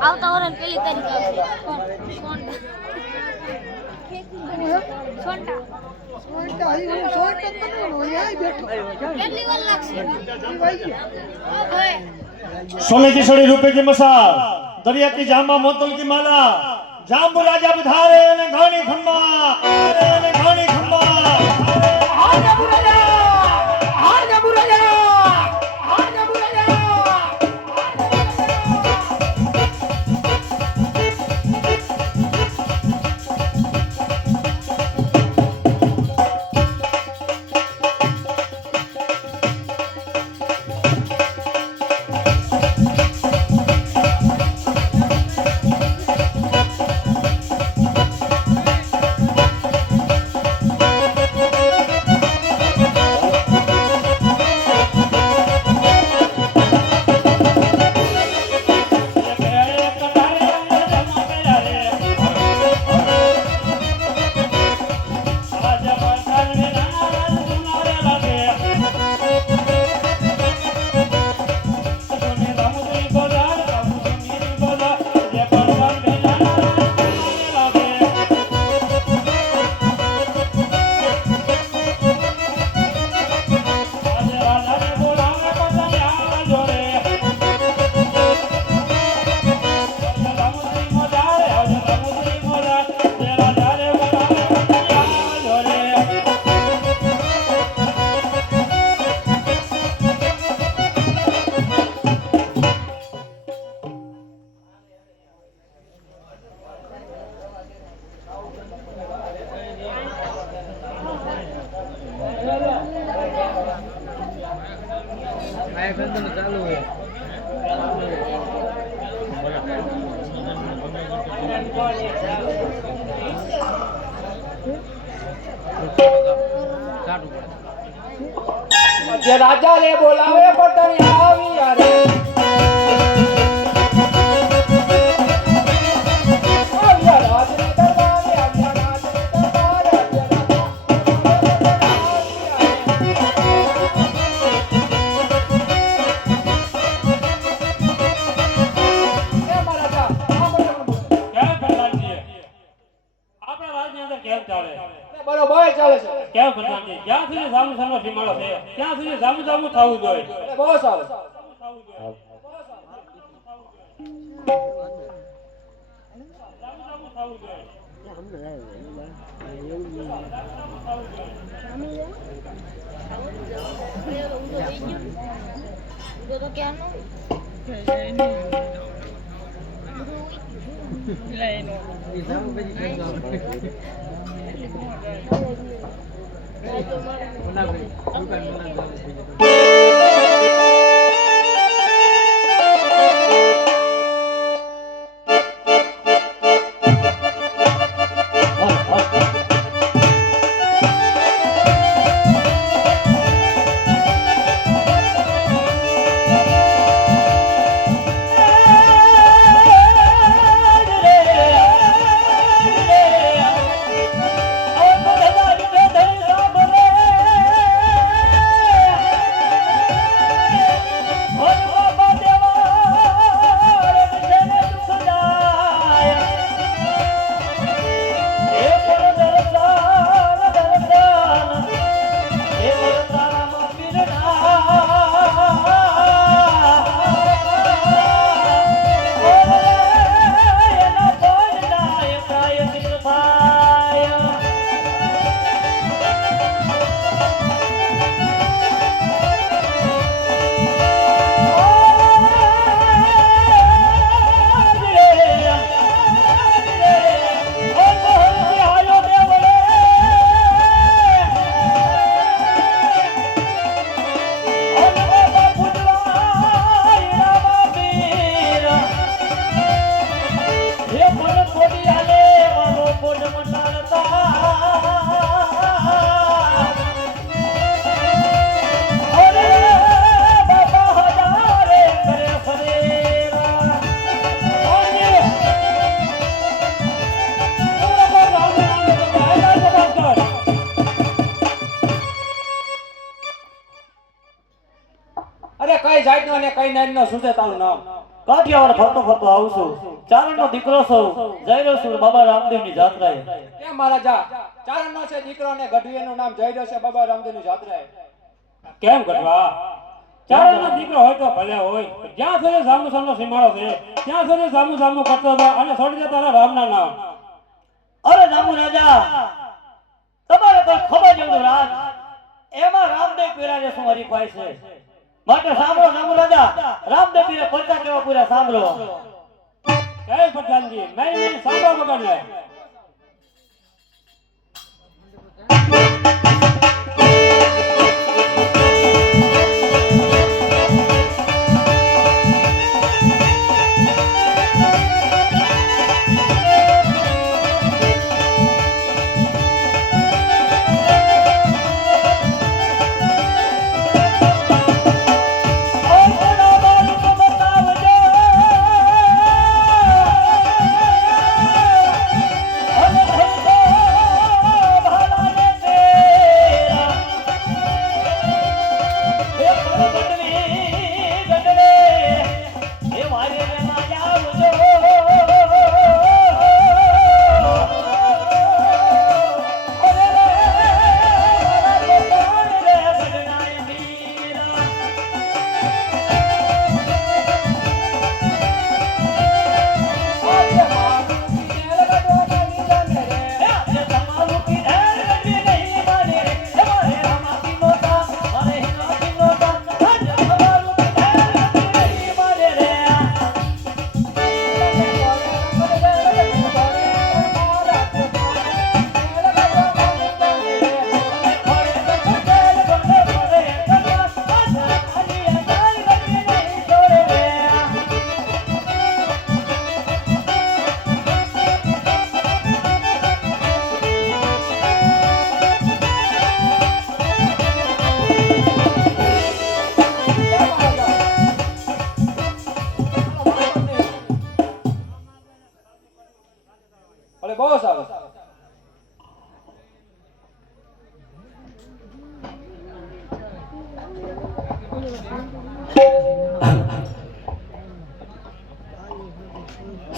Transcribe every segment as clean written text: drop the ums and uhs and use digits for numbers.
આવતા વર્ષ પેલી તારીખ આવશે सोने की सड़ी रुपए की मसाल दरिया की जामा मोतल की माला जाम्बू राजा बधारे ने घाणी खम्बा ने घाणी खम्बा हां जाम्बू राजा हां जाम्बू राजा हां जाम्बू राजा राजा ने बोलावे पटनी आवी यारे क्या प्रधानजी જ્યાં સુધી સામુ સામુ સીમાડો છે ત્યાં સુધી સામુ સામુ થવું જોઈએ બહુ સારું કઈ જાતનો અને કઈ નામનો શું છે તારું નામ? કાઠિયાવાડ ફરતો ફરતો આવું છું. ચારણનો દીકરો છું. જઈ રહ્યો છું બાબા રામદેવની જાત્રાએ. કેમ મહારાજા? ચારણનો છે દીકરો અને ગઢવીનું નામ જઈ રહ્યો છે બાબા રામદેવની જાત્રાએ. કેમ ગઢવા? ચારણનો દીકરો હોય તો ભલે હોય, પણ જ્યાં સુધી સામુ સામનો સીમાડો છે ત્યાં સુધી સામુ સામુ કરતો હતા અને છોડી દે તારા રામના નામ. અરે જામુ રાજા, તમારે કોઈ ખબર જેવું રાજ એમાં રામદેવ પીરાને શું હરીફાય છે? માટે સાંભળો જામુ રાજા, રામદેવ પીરે પડતા કેવા પૂરા સાંભળો. જય પ્રધાનજી, મેં સાંભળો મગનને. ભલે બહુ સારું.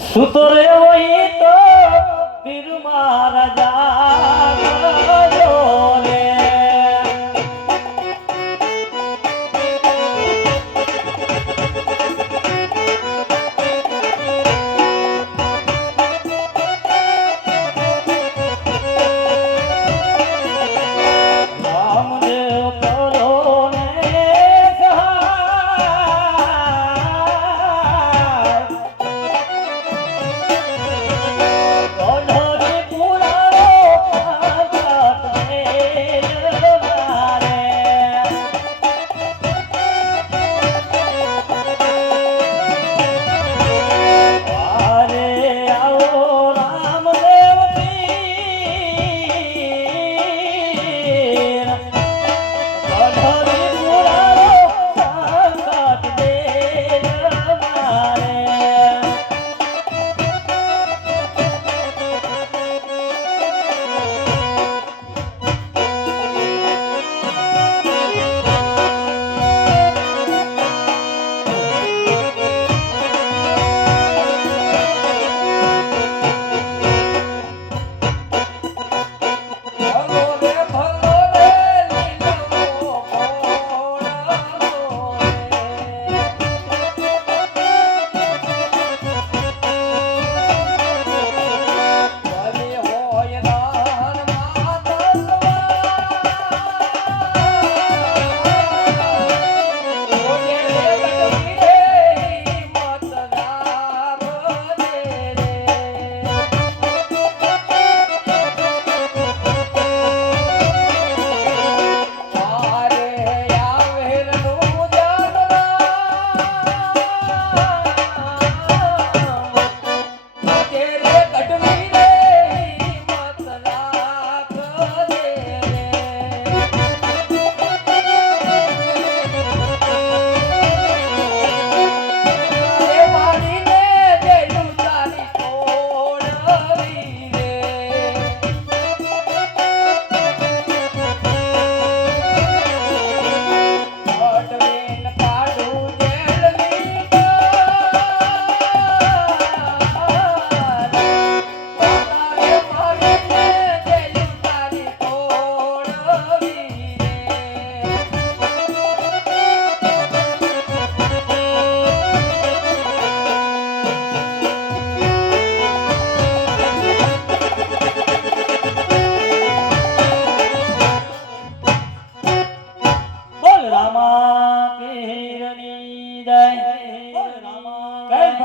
સુતો રે વહી તો પીર મહારાજા જોલે. રામદેવ કરો ને સહાય.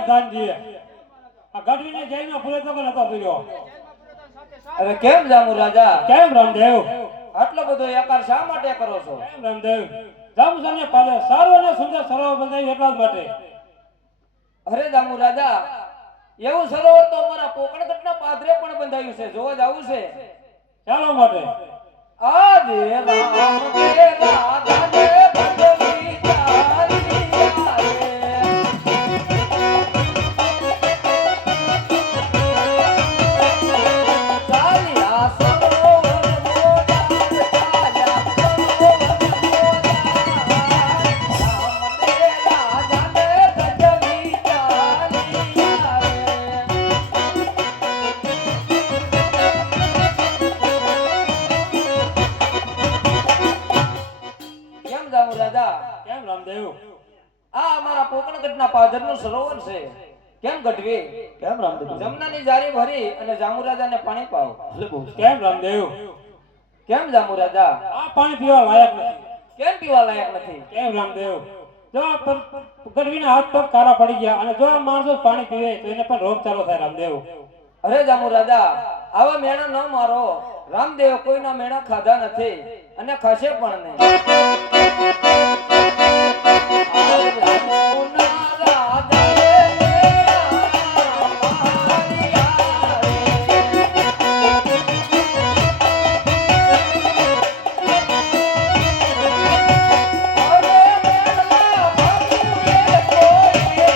પ્રધાનજી આ ગઢવીને જેલમાં પૂરે તો નતો પીડ્યો. અરે કેમ જામુ રાજા કેમ રામદેવ? આટલો બધો એકાર શા માટે કરો છો? કેમ રામદેવ? જાંબુસરને પાલે સારું અને સુંદર સરોવર બંધાયું એટલા જ માટે. અરે જામુ રાજા એવું સરોવર તો અમારા પોકણગઢના પાદરે પણ બંધાયું છે, જોવા જાવું છે. ચાલો માટે આજે રામ કે રાધા ને ભગવી ચાલિયા રે. ચાલિયા સરોવર મોટા ચાલ્યા સરોવર મોટા. રામ ને રાધા ને ભગવી ચાલિયા રે. કેમ જામુ રાજા કેમ રામદેવ? આ અમારા પોકણગઢના પાદરનું સરોવર છે. કેમ ગઢવી કેમ રામદેવ? જમનાની જારી ભરી અને જામુ રાજાને પાણી પાવ. કેમ રામદેવ? કેમ જામુ રાજા આ પાણી પીવા લાયક નથી. કેમ પીવા લાયક નથી? કેમ રામદેવ? જો આ ગઢવીના હાથ પગ કાળા પડી ગયા અને જો આ માણસો પાણી પીવે તો એને પણ રોગચાળો થાય રામદેવ. અરે જામુ રાજા આવા મેણા ન મારો. રામદેવ કોઈના મેણા ખાધા નથી અને ખાશે પણ નહીં. આ રામના રાજા રે મેણા મારિયા રે. અરે મેણા ભગવે કોઈએ.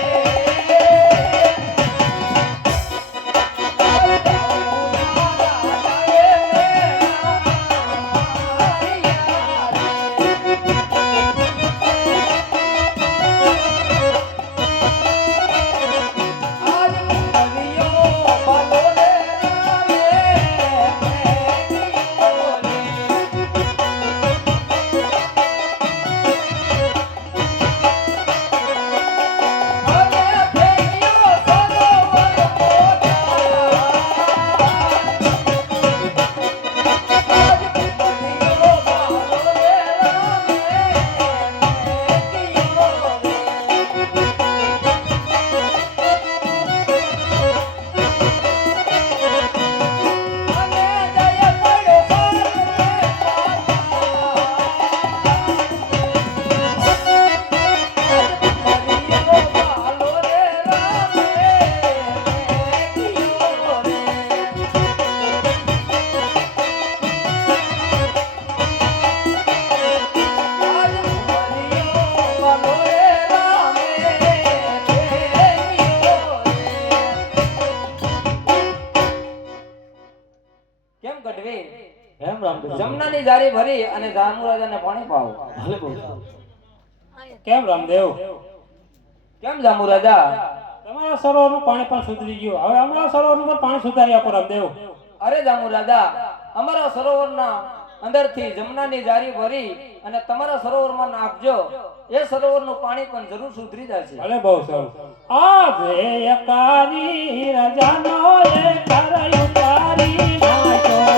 કેમ ગઢવી કેમ રામદેવ? જમનાની જારી ભરી અને જામુ રાજાને પાણી પાવ. ભલે બોલ. કેમ રામદેવ? કેમ જામુ રાજા તમારા સરોવરનું પાણી પણ સુધરી ગયું. હવે અમારા સરોવરનું પણ પાણી સુધારી આપો રામદેવ. અરે જામુ રાજા અમારા સરોવરના અંદરથી જમનાની જારી ભરી અને તમારા સરોવરમાં નાખજો. એ સરોવરનું પાણી પણ જરૂર સુધરી જશે. ભલે બહુ સારું. આજે એકાની રજાનો એકાર ઉતારી નાખ્યો.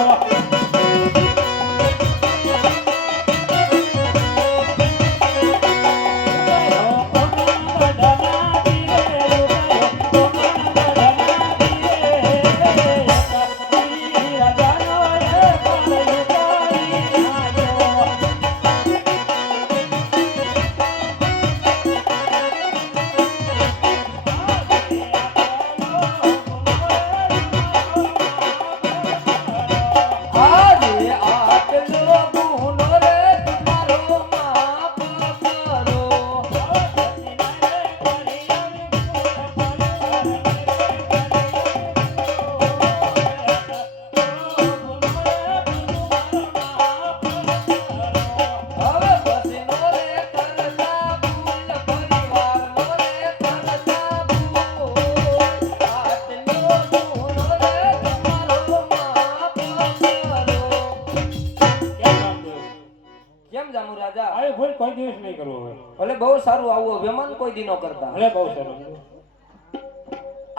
કોઈ દિવસ નહીં કરવો હવે. ભલે બહુ સારું આવું અભિમાન કોઈ દી ન કરતા. ભલે બહુ સારું.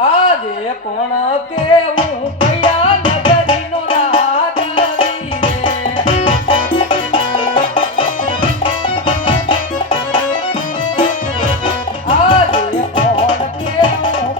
આજે કોણ કેવું કયા નગરીનો રાજ આજે કોણ કેવું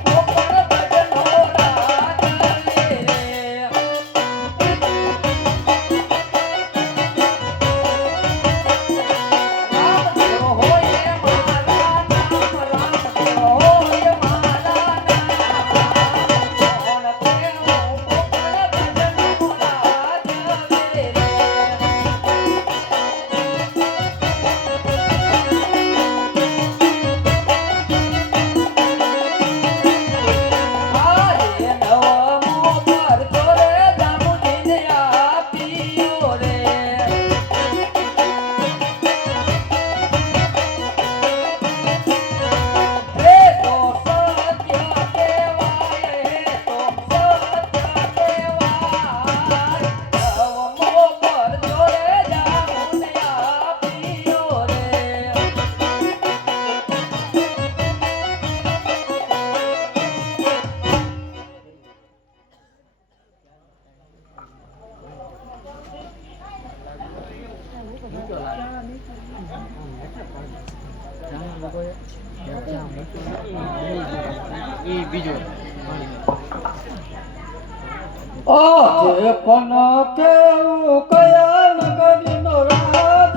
આજે પણ કેવું કયા નગરીનો રાજ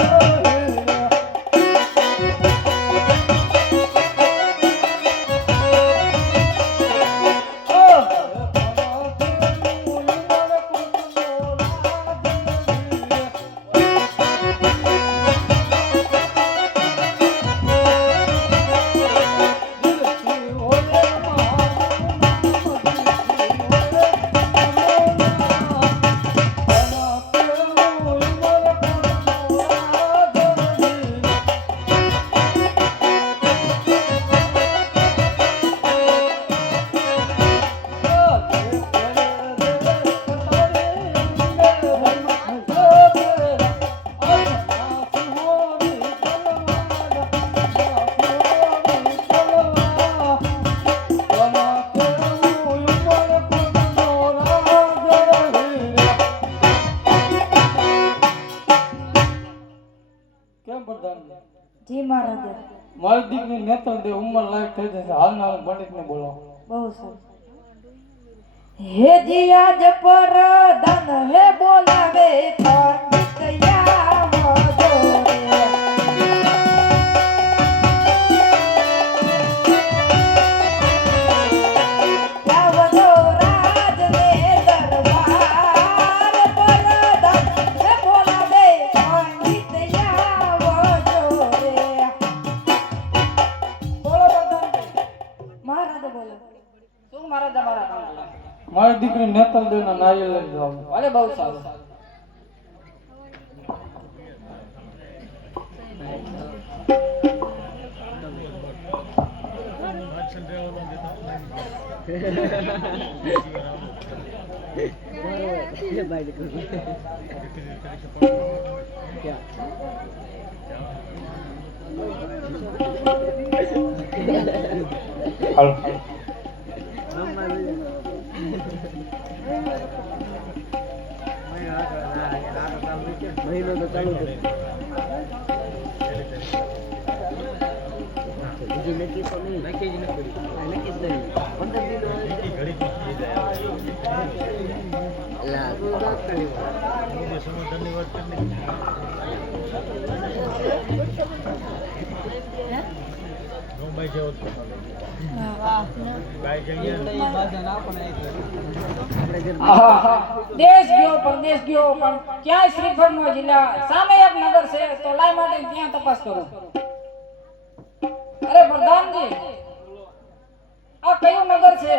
જી મહારાજ મારી દીકરી નેતર દે ઉંમર લાયક થઈ જશે હાલના પંડિત ને બોલો બહુ સારું હે દિયાજ પર ધન હે બોલાવે પંડિત આવો જો રે આવજો રાજ ને દરબાર પર ધન હે બોલાવે પંડિત આવો જો રે બોલો મહારાજ બોલો શું મારા તમારા કામ મારી દીકરી નેતર દે ના નારિયેળ લઈને જાવ ભલે બહુ સારું હાલો દેશ ગયો પરદેશ ગયો પણ ક્યાંય શ્રીફળનો જિલ્લા સામે એક નગર છે તો લાય માટે ત્યાં તપાસ કરું અરે પ્રધાનજી આ કયું નગર છે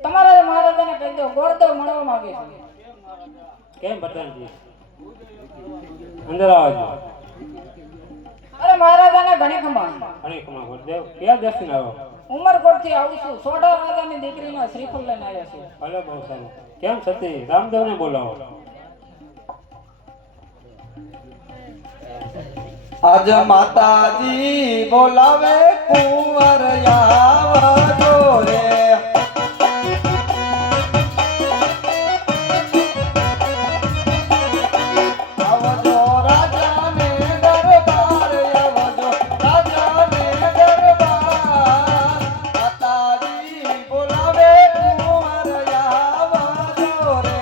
તમારા મહારાજાને કહી દો ગોળદેવ મળવા માંગે છે કેમ પ્રધાનજી અંદર આવજો અરે મહારાજાને ઘણી ખમા ઘણી ખમા ગુરુદેવ ક્યાં દર્શન આવો ઉમરકોટ થી આવું છું સોઢા રાજાની દીકરીનો શ્રીફળ લઈને આવ્યા છું ભલે બહુ સારું કેમ સતી રામદેવને બોલાવો આજ માતાજી બોલાવે કુંવર આવજો રે આવજો રાજાને દરબાર આવજો રાજાને દરબાર માતાજી બોલાવે કુંવર આવજો રે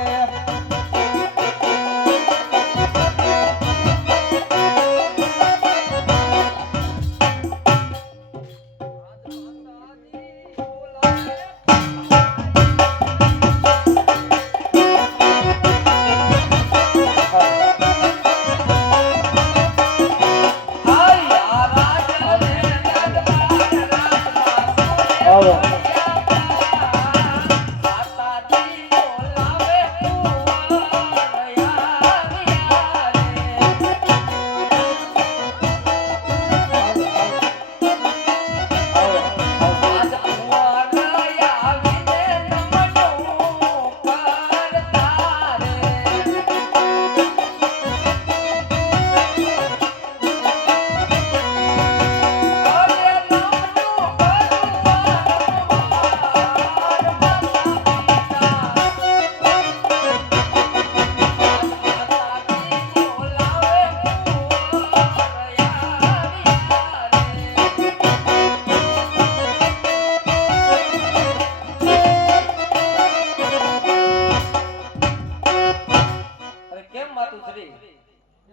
શ્રી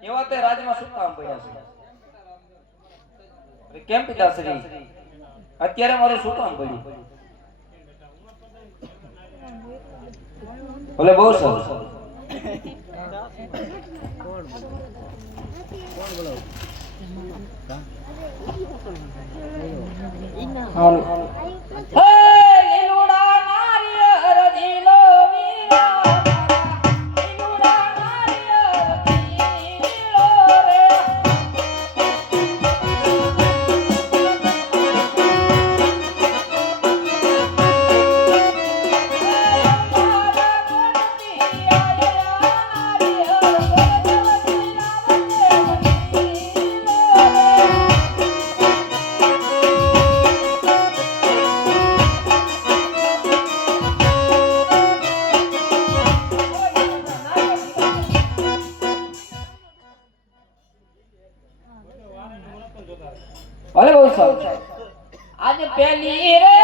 એવા તે રાજમાં શું કામ પડ્યા છે? અરે કેમ પિતાશ્રી અત્યારે મારું શું કામ પડ્યું? ભલે બહુ સરસ. હાલો. હે લીલુડા નારિયેળ જીલો વીરા, લીલુડા નારિયેળ જીલો રે. ભલે બહુ સારું. આજે પેલી રે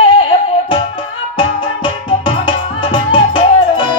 પોતાના પાણી પમારે ફેરવે.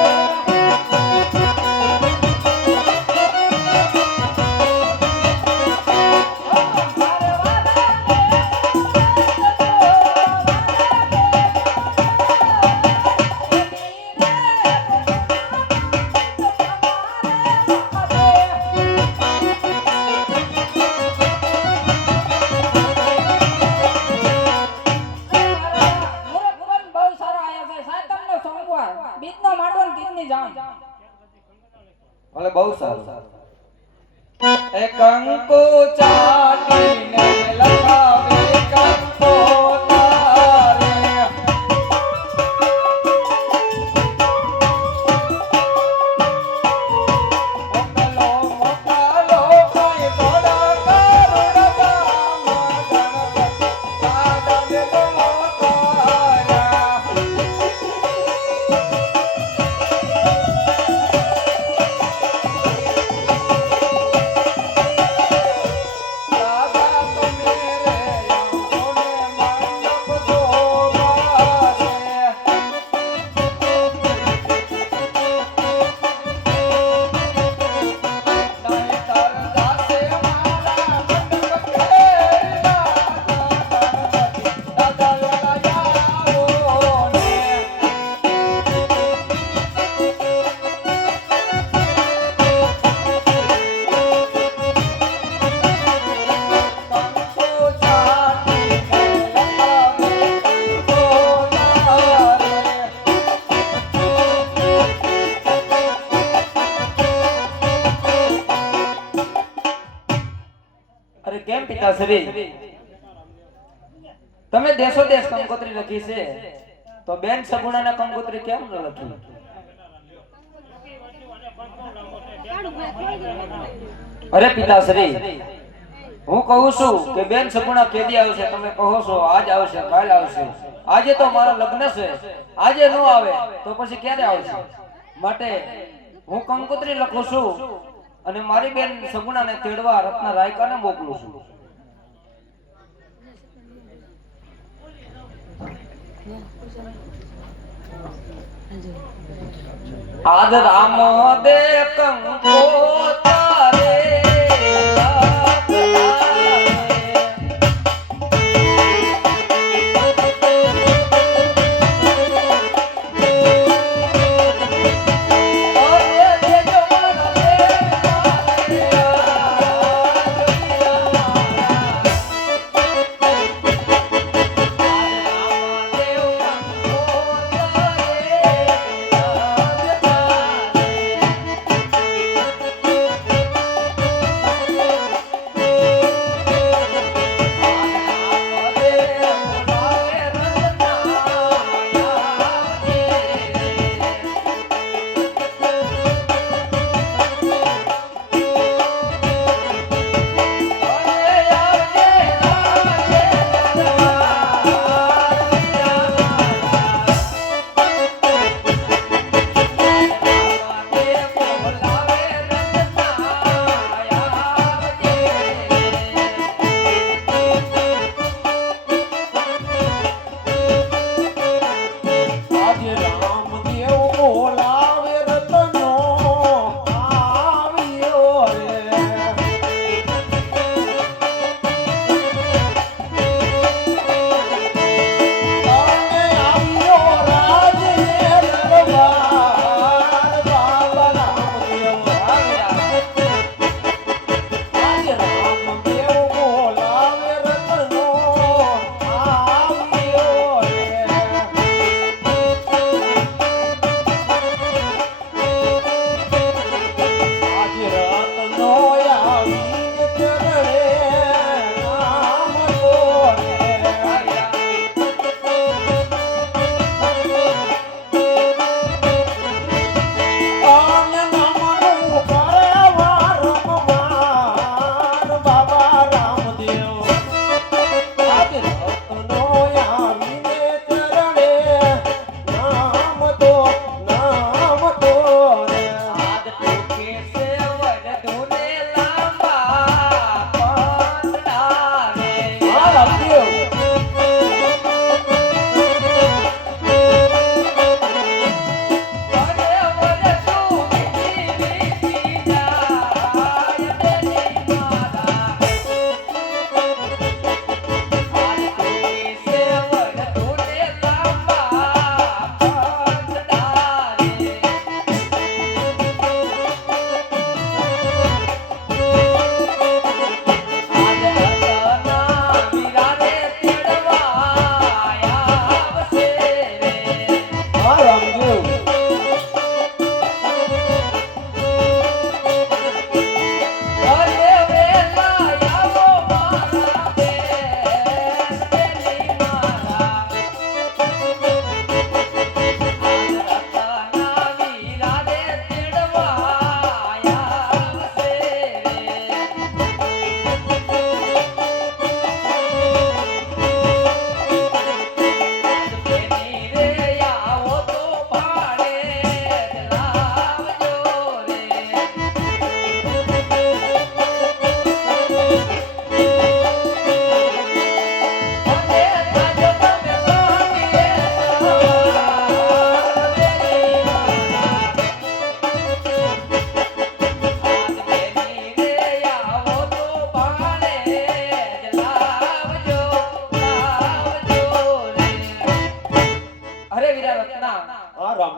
ભલે બહુ સારું. એ કંકુ ચાટીને લગાવે કંકો તારે. મોકલો કઈ થોડા કરુણ ગામ ગણપતિ દાદા બોલો તારા. અરે કેમ પિતાશ્રી તમે દેશો દેશ કંકોત્રી લખી છે તો બેન સગુણાના કંકોત્રી કેમ ન લખી? અરે પિતાશ્રી હું કહું છું કે બેન સગુણા કેદી આવશે? તમે કહો છો આજ આવશે, કાલ આવશે. આજે તો મારા લગ્ન છે, આજે ન આવે તો પછી ક્યારે આવશે? માટે હું કંકોત્રી લખું છું અને મારી બેન સગુણાને તેડવા રત્ના રાયકાને મોકલું છું. આજ રામ દે કંકો તારે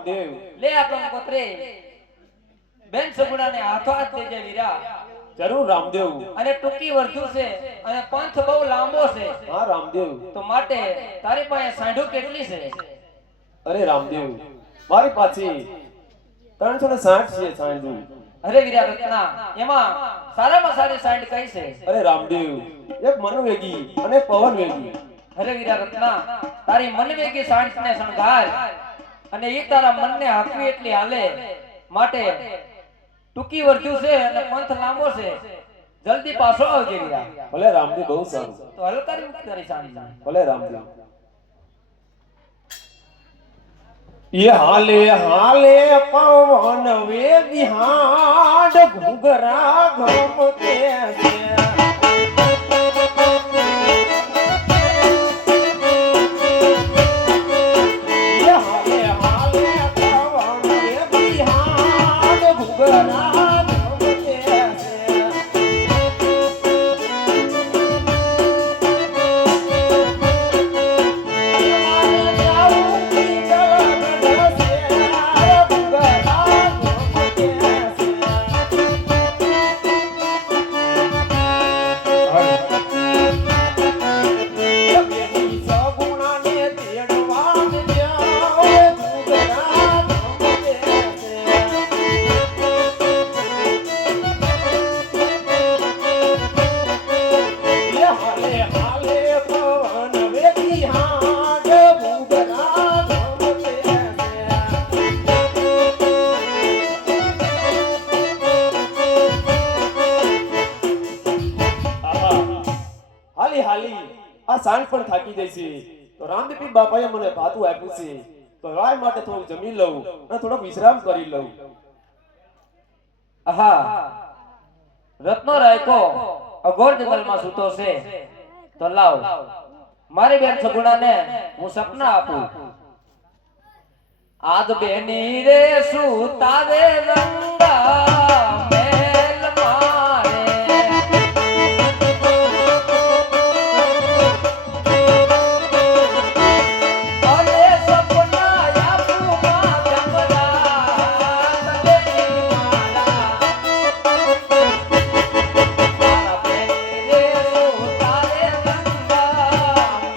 રામદેવ લે આ કંકોત્રી બેન સગુણાને હાથો હાથ દેજે વીરા. જરૂર રામદેવ. અને ટૂંકી વર્ધુ છે અને પંથ બહુ લાંબો છે, હા રામદેવ. તો માટે તારી પાસે સાંઢું કેટલી છે? અરે રામદેવ, મારી પાસે 360 છે સાંઢું. અરે વીરા રત્ના, એમાં સારામાં સારી સાંઢ કઈ છે? અરે રામદેવ, એક મનવેગી અને પવન વેગી. અરે વીરા રત્ના, તારી મનવેગી સાંઢને શણગાર અને એ તારા મનને હાકવી એટલી હાલે. માટે ટૂંકી વર્ધુ છે અને પંથ લાંબો છે, જલ્દી પાછો આવજે વીરા. ભલે રામદેવ, બહુ સારું. તો હલકારી મુક્ત તારી સાંઢ. ભલે રામદેવ. ये हाले हाले पवन वेगी हाड घुघरा घूमते से ये हाले हाले पवन वेगी हाड घुघरा घूमते से સાંજ પણ થાકી જાય છે, તો રામદેવ બાપાએ મને ભાતું આપ્યું છે, તો રાય માટે થોડું જમી લઉં અને થોડો વિશ્રામ કરી લઉં. આહા, રત્નો રાયકો અઘોર જંગલમાં સૂતો છે, તો લાવ મારી બેન સગુણાને હું સપના આપું. આજ બેની રે સૂતા રે રંગા મેલ મારે, અરે સપના આપું માં જમરા બેની મારા. મારા બેની રે સૂતા રે રંગા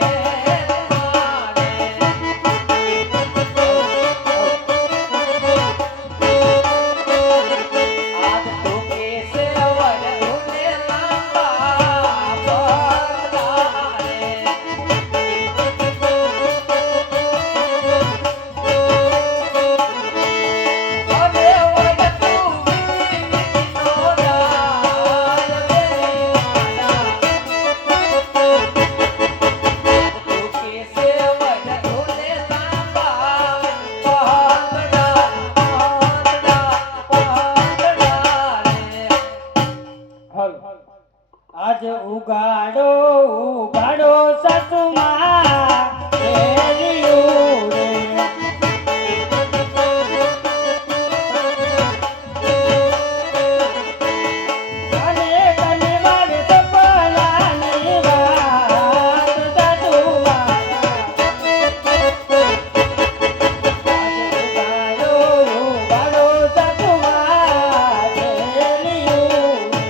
મેલ મારે. આજ તો કેસે વરધુને લાંબા પગલારે. અરે વરધુ વિધિ વિધિનો રાય બેની મારા. આજ તો કેસે વરધુને લાંબા પગલા આજ ઉગાડો ઉગાડો સસુમા રેલિયું રે. અને તને મારે સપનાની વાત સસુમા. આજ ઉગાડો ઉગાડો સસુમા રેલિયું રે.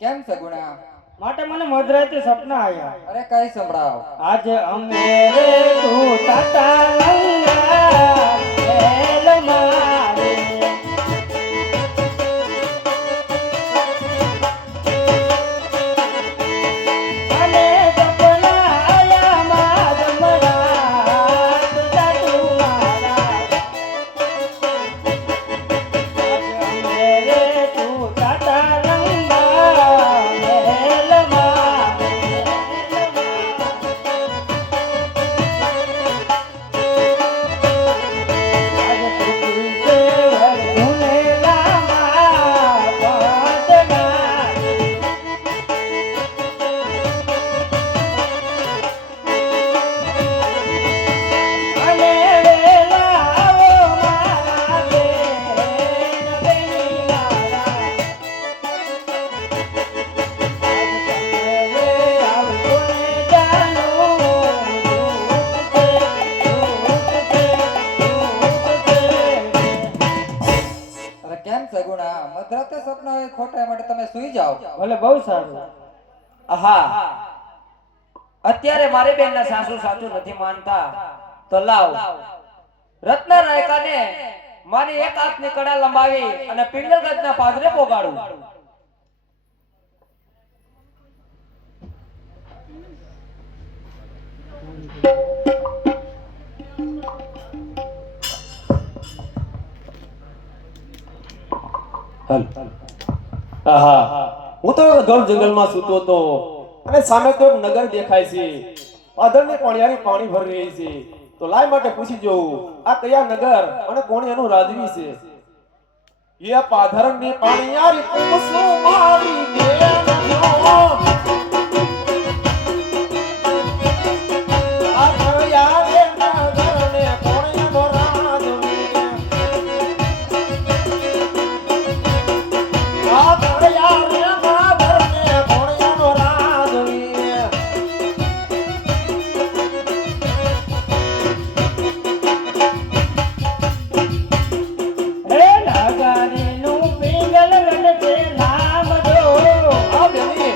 કેમ સગુણા? માટે મને મધરાતે સપના આવ્યા. અરે કઈ સંભળાવ. આજે અમે રે તું તાતા રંગા વેલ મારે. અને સપના આયા માં જમરા તાતું મારા. આજે અમે રે તું તાતા રંગા વેલ મારે. આજે તું સુઈ જાઓ. ભલે બહુ સારું. હા, અત્યારે મારી બેનના સાસુ સાચું નથી માનતા તો લાવ રત્ના રાયકાને મારી એક હાથની કડા લંબાવી અને પિંગલગંજના પાદરે પોગાડું. હાલ. આહા, હું તો ગઢ જંગલમાં સૂતો હતો અને સામે તો એક નગર દેખાય છે. પાદરની પાણીયારી પાણી ભરી રહી છે. તો લાય માટે પૂછી જોઉં આ કયા નગર અને કોણ એનું રાજવી છે? એ પાદરની પાણીયારી પૂછું મારી બેનનો. આ કયા રે નગરને કોણ એનો રાજવી? આ કયા રે નગરને કોણ એનો રાજવી? હે નાગારીનું પિંગલગઢ છે નામ જો. આ બેની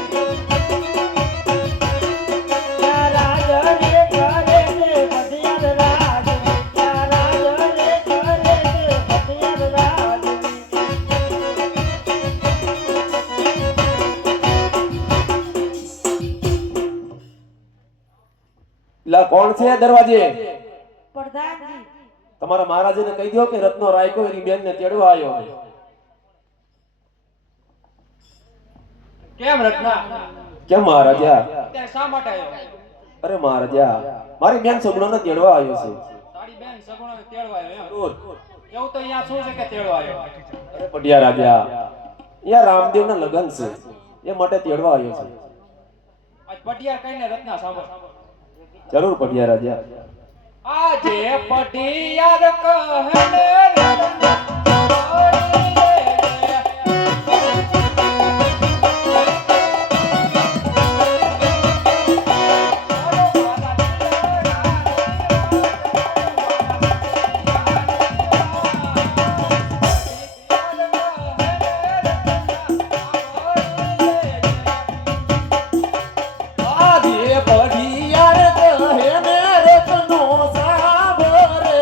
ત્યાં રાજ રે કરે છે પતિયાર રાજ. ત્યાં રાજ રે કરે છે પતિયાર રાજ. લા કોણ છે દરવાજે? પ્રધાનજી તમારા મહારાજને કહી દો કે રત્નો રાયકો એની બેનને તેડવા આવ્યો છે. કેમ રત્ના? કેમ મહારાજા? અત્યારે શા માટે આવ્યો? અરે મહારાજા, મારી બેન સગુણાને તેડવા આવ્યો છે. તારી બેન સગુણાને તેડવા આવ્યો જરૂર. એમ? એવું તો અહીંયા શું છે કે તેડવા આવ્યો? અરે પટિયા રાજા, અહીંયા રામદેવના લગ્ન છે એ માટે તેડવા આવ્યો છે. આજ પટિયાર કહીને રત્ના સાંભળ. જરૂર પટિયા રાજા. આજે પટિયાર કહે રત્ના ઓરી રે. આજે પટિયાર કહે ને રત્નો સાંભળે રે.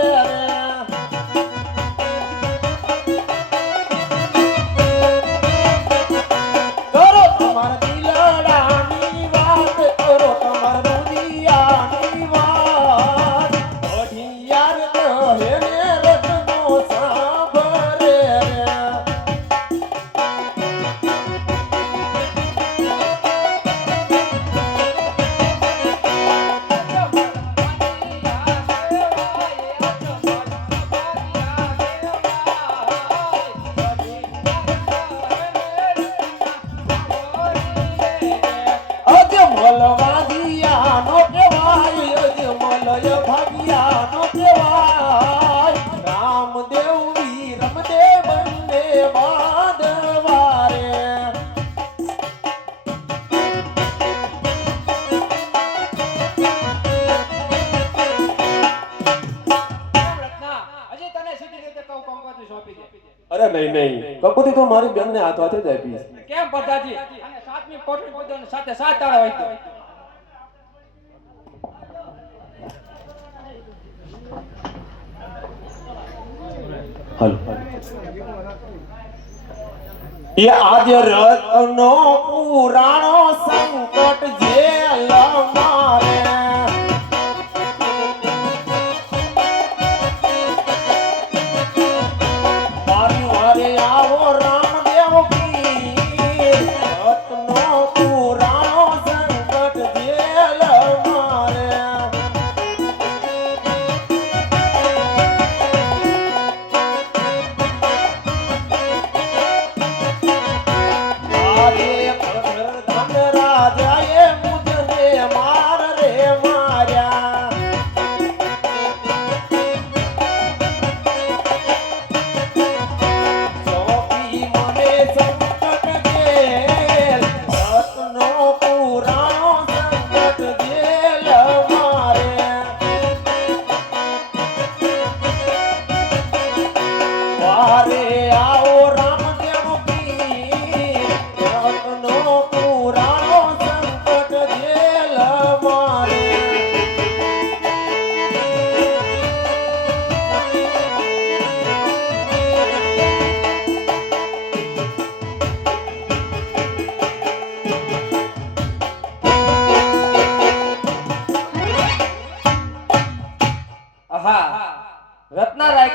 કરો તમાર દિલડાની વાત, કરો તમાર દુનિયાની વાત. પટિયાર કહે ને રત્નો સાંભળે રે. અજમલ વાદિયાનો કહેવાય, અજમલય ભાગ્યાનો કહેવાય. રામદેવ વીરમદેવ બંને બાંધવારે. રત્ના, હજી તને સીધી રીતે કહું, કંકોત્રી સોંપી દે. અરે નહીં નહીં, કપૂતી તો મારી બેનને હાથ હાથે જ આપી. કેમ પ્રધાનજી? અને સાતમી પોટલી પોતાની સાથે સાત તાળા હોય તો. હાલો. એ આજ રત્નો પુરાણો સંકટ જેલ મારે. મારી વારે આવો રામદેવ પીર, રત્નો પુરાણો સંકટ જેલ મારે. આજે ધન રાજાએ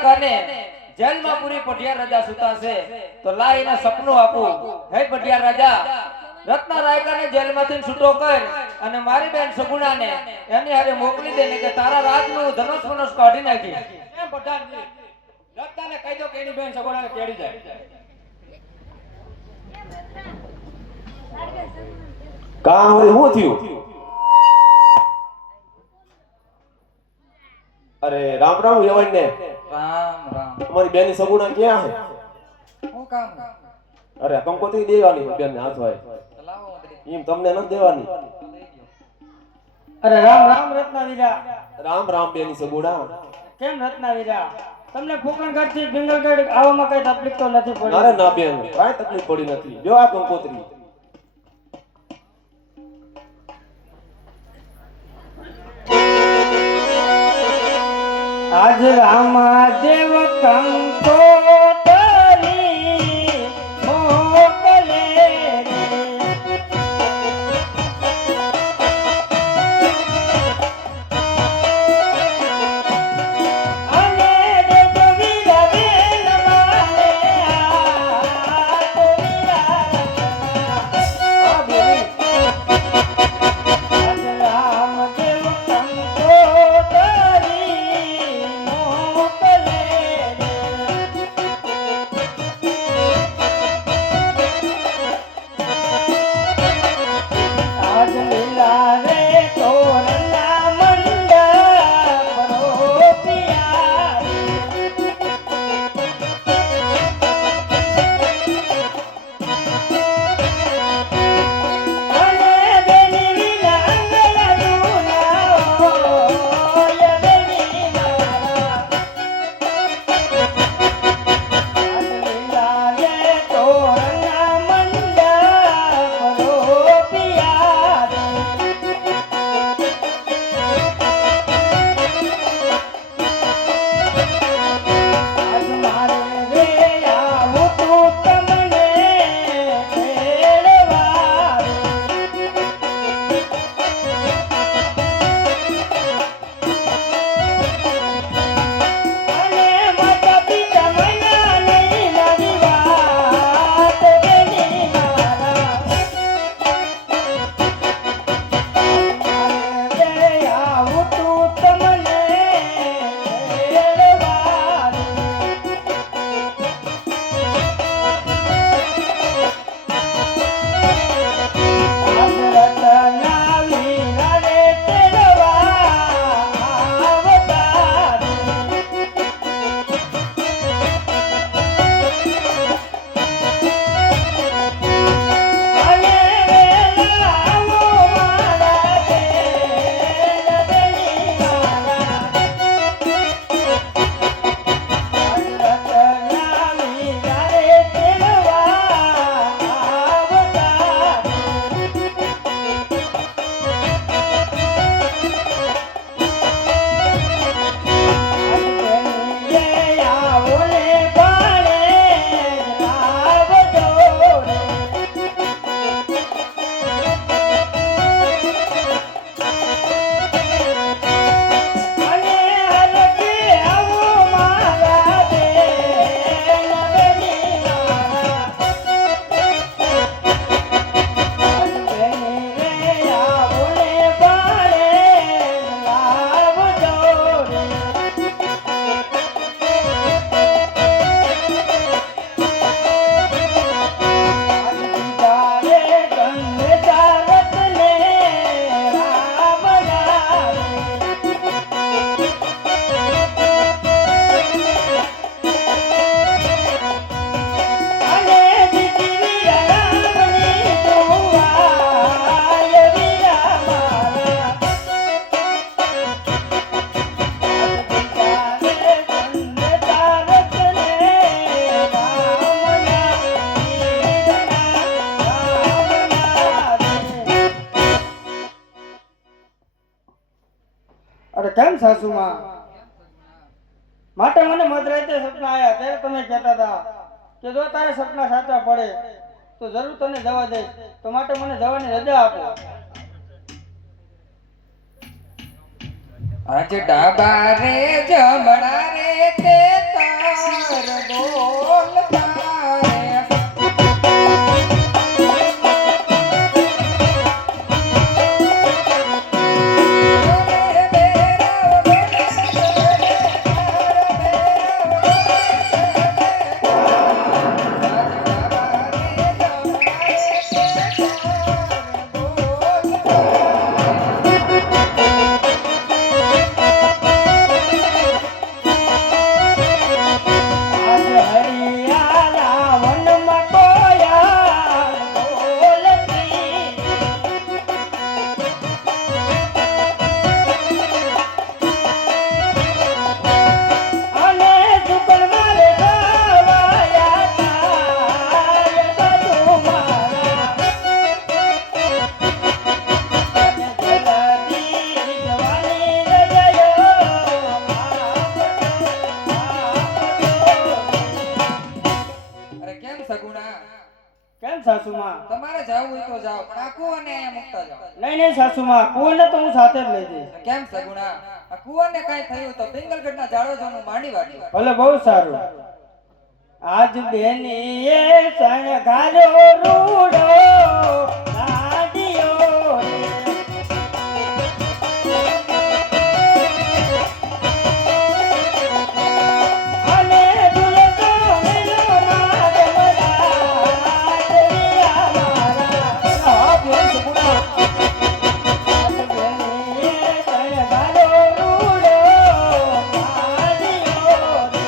રાયકાને જેલમાં પૂરી પઢિયાર રાજા સુતા છે તો લાય એને સપનું આપું હે પઢિયાર રાજા રત્ના રાયકાને જેલમાંથી છૂટો કર અને મારી બેન સગુણાને એની હારે મોકલી દે ને કે તારા રાજનું ધનુષ મનુષ કાઢી નાખી એમ પઠાણજી રત્નાને કહી દો કે એની બેન સગુણાને તેડી જાય કાં હવે શું થયું? અરે રામ રામ યવન ને રામ રામ તમારી બેની સગુણા ક્યાં છે? હું કામ અરે કંકોત્રી દેવાની બેન ને હાથ હોય લાવો એમ તમને નથી દેવાની. અરે રામ રામ રત્નાવીરા. રામ રામ બેની સગુણા. કેમ રત્નાવીરા? તમને ફૂકણગઢ થી પિંગલગઢ આવવામાં કઈ તકલીફ તો નથી પડી? અરે ના બેન કાંઈ તકલીફ પડી નથી. જો આ કંકોત્રી આજ રામાદેવ કંકોત્રી મોકલે રે. અને દેવવીરા બેન મારે આજ રામદેવ કંકોત્રી મોકલે રે. આજ લીલા રે તોરના મંડપ રોપિયા રે. અને બેની વિના અંગલા દુલાઓ ય બેની મારા. આજ લીલા રે તોરના મંડપ રોપિયા રે. આજ મારે રે આવું તું તમને તેડવા રે. અને માતા પિતા મના નહીં મારી વાત બેની મારા. મારે રે આવું તું તમને તેડવા રે. આજ રતનાવીરા રે તેડવા આવતા રે. અને વેલા આવો મારા બેન બેની મારા. આજ રતનાવીરા રે તેડવા આવતા રે. આજ બેની રે આવો ને બાણે આવજો રે. અને હરકે આવો મારા બેન બેની મારા. આજ બેની રે આવો ને બાણે આવજો રે. આજ પિતા રે ગંધ ચારતને રામ રામ. અને દીકરી રામની દુઆય વીરા મારા. આજ પિતા રે ગંધ ચારતને રામ અરે કેમ સાસુમાં? માટે મને મધરાતે સપના આયા ત્યારે તમે કહેતા હતા કે જો તારે સપના સાચા પડે તો જરૂર તને જવા દઈશ, તો માટે મને જવાની રજા આપો. આજ ડાબા રે જમણા રે તે અરે કેમ સગુણા કેમ સાસુમાં? તમારે જાવું હોય તો જાઓ પણ આ કુવાને અહીંયા મૂકતા જાઓ. નહીં સાસુમાં, કુંવરને તો હું સાથે જ લઈ જઈશ. કેમ સગુણા આ કુવાને કઈ થયું તો પિંગલગઢના જાડોજાનું માંડી વાગ્યું. ભલે બહુ સારું. આજ બેનીએ શણગાર્યો રૂડો લાડિયો રે. અને દુલતો મિલો મારે મરાઠ વીરા મારા. આ બેન સગુણા. આજ બેનીએ શણગાર્યો રૂડો લાડિયો રે.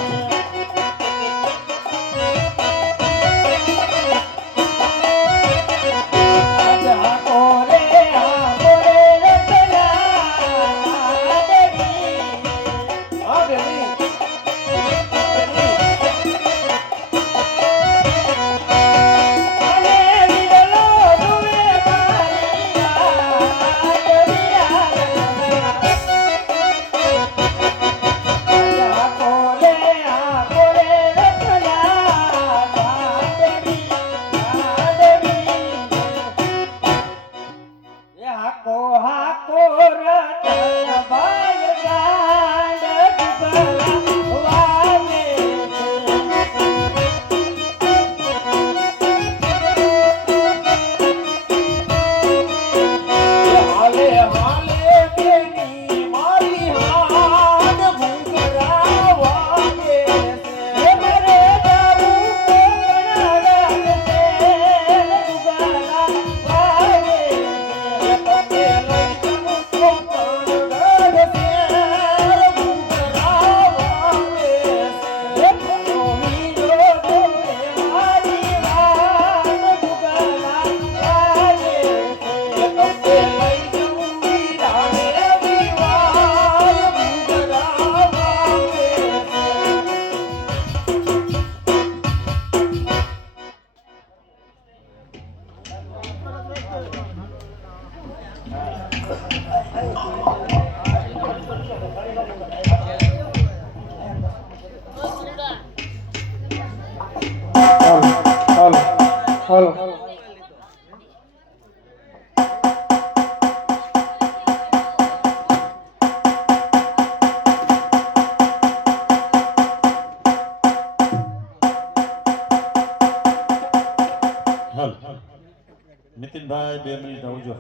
નીતિનભાઈ 2 મિનિટ આવજો.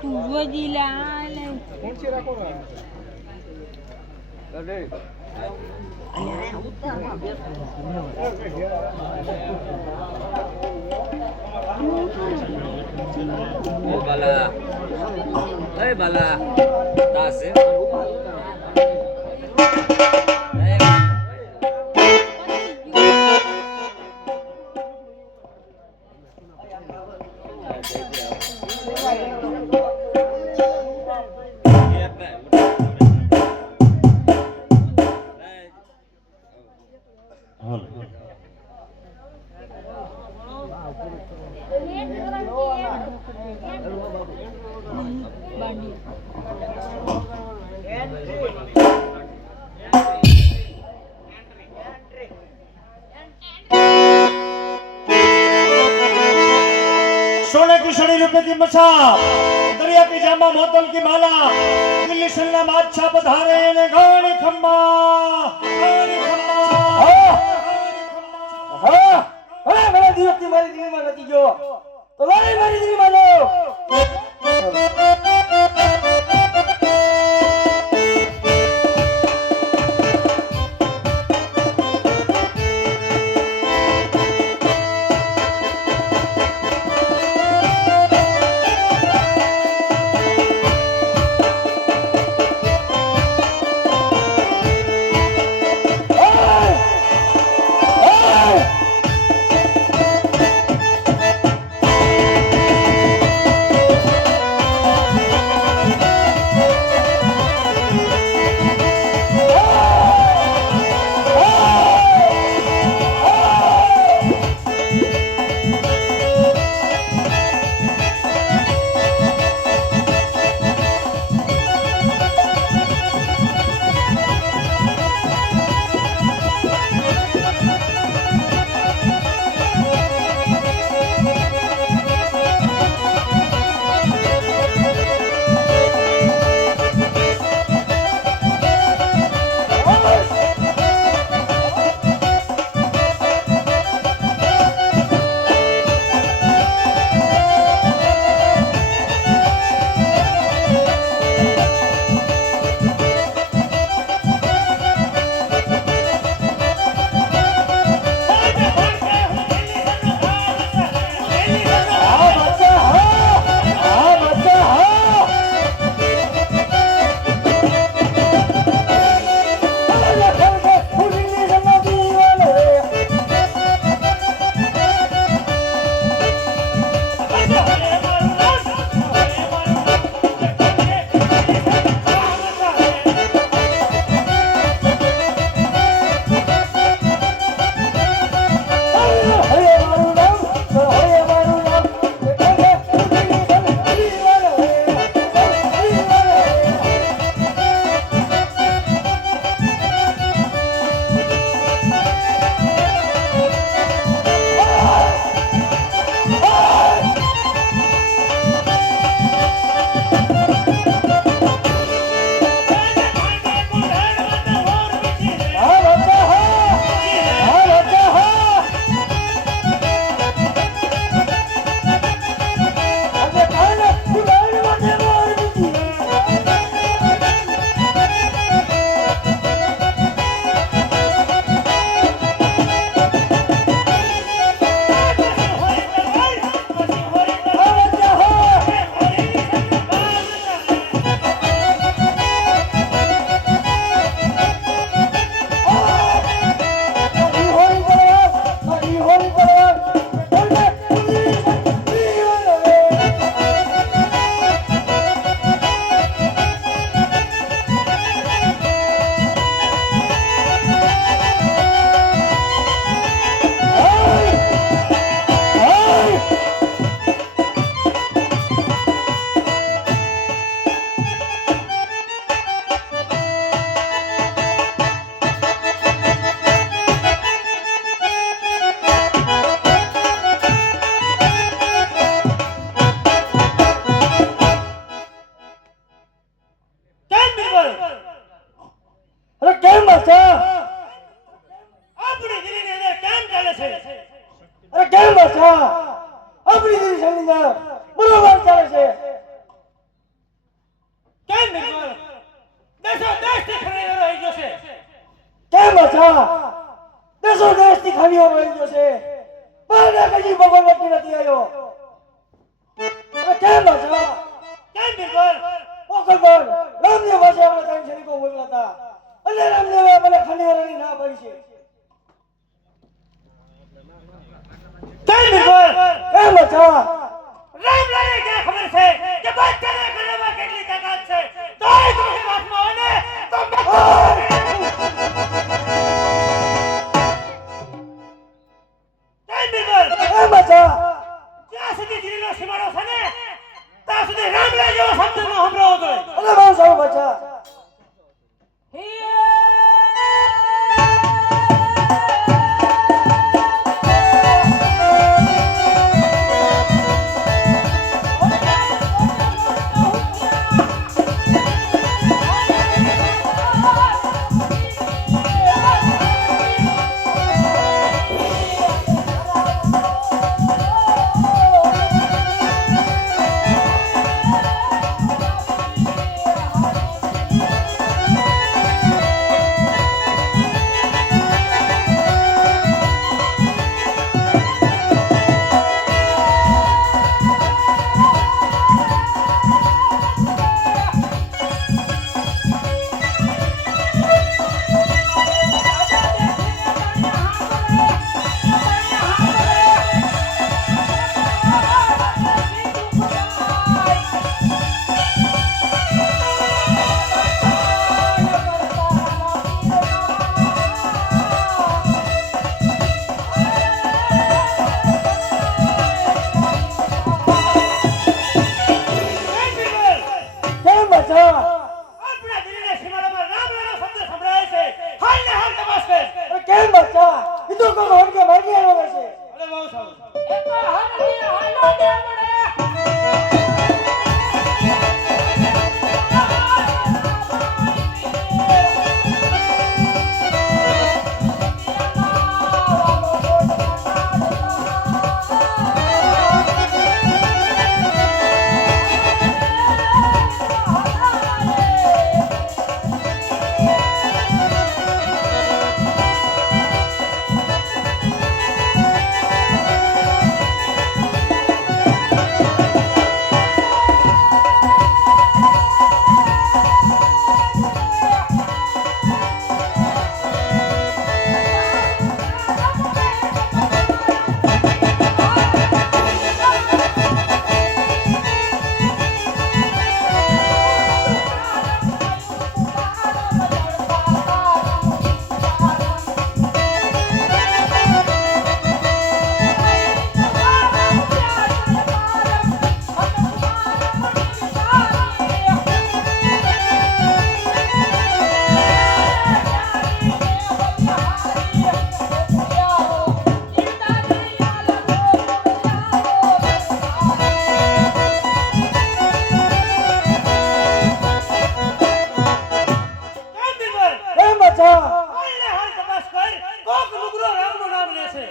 તું જોજી લે બાલા એ બાલા તાસે सोने की सड़ी रुपए की मसाल, दरिया की जामा मोतल की माला, दिल्ली सन्ना बादशाह पधारे ने घाणी खम्बा, घाणी खम्बा, હા હવે મારા દિવસથી મારી દિલમાં નથી ગયો તો લડાઈ મારી દિલમાં લો આપણી દિશાની અંદર બરોબર ચાલે છે કેમ નિર્મલ દેશો દેશથી ખરીદો રહી ગયો છે કેમ હતા દેશો દેશથી ખાલીઓ રહી ગયો છે પણ કજી ભગવતી નથી આવ્યો કેમ હતા કેમ નિર્મલ ઓકલબર રામદેવ પાસે આપણે ત્રણ સૈનિકો મોકલા હતા અને રામદેવે મને ખંડેરાની ના પાડી છે કેમ નિર્મલ કેમ હતા રામલાને ક્યાં ખબર છે કે બચ્ચાને ગળામાં કેટલી તાકાત છે તોય તું હાથમાં હોય ને તો કેમ નિર્મલ કેમ હતા જ્યાં સુધી દિલ્હીનો સીમાડો છે ને ત્યાં સુધી અને રામલા જેવો શબ્દ ન સંભળાવો જોઈએ. અરે બહુ સારું બચ્ચા. આપણા દિલ્હીના સીમાડામાં રામલાનો શબ્દ સંભળાય છે. હાલને હાલ તપાસ કર. કેમ બચ્ચા? એ તો કોઈ હોડકે ભાગી આવ્યો છે. અરે બહુ સારું. હાલને હાલ તપાસ કર. કોક લુગડો રામનું નામ લે છે.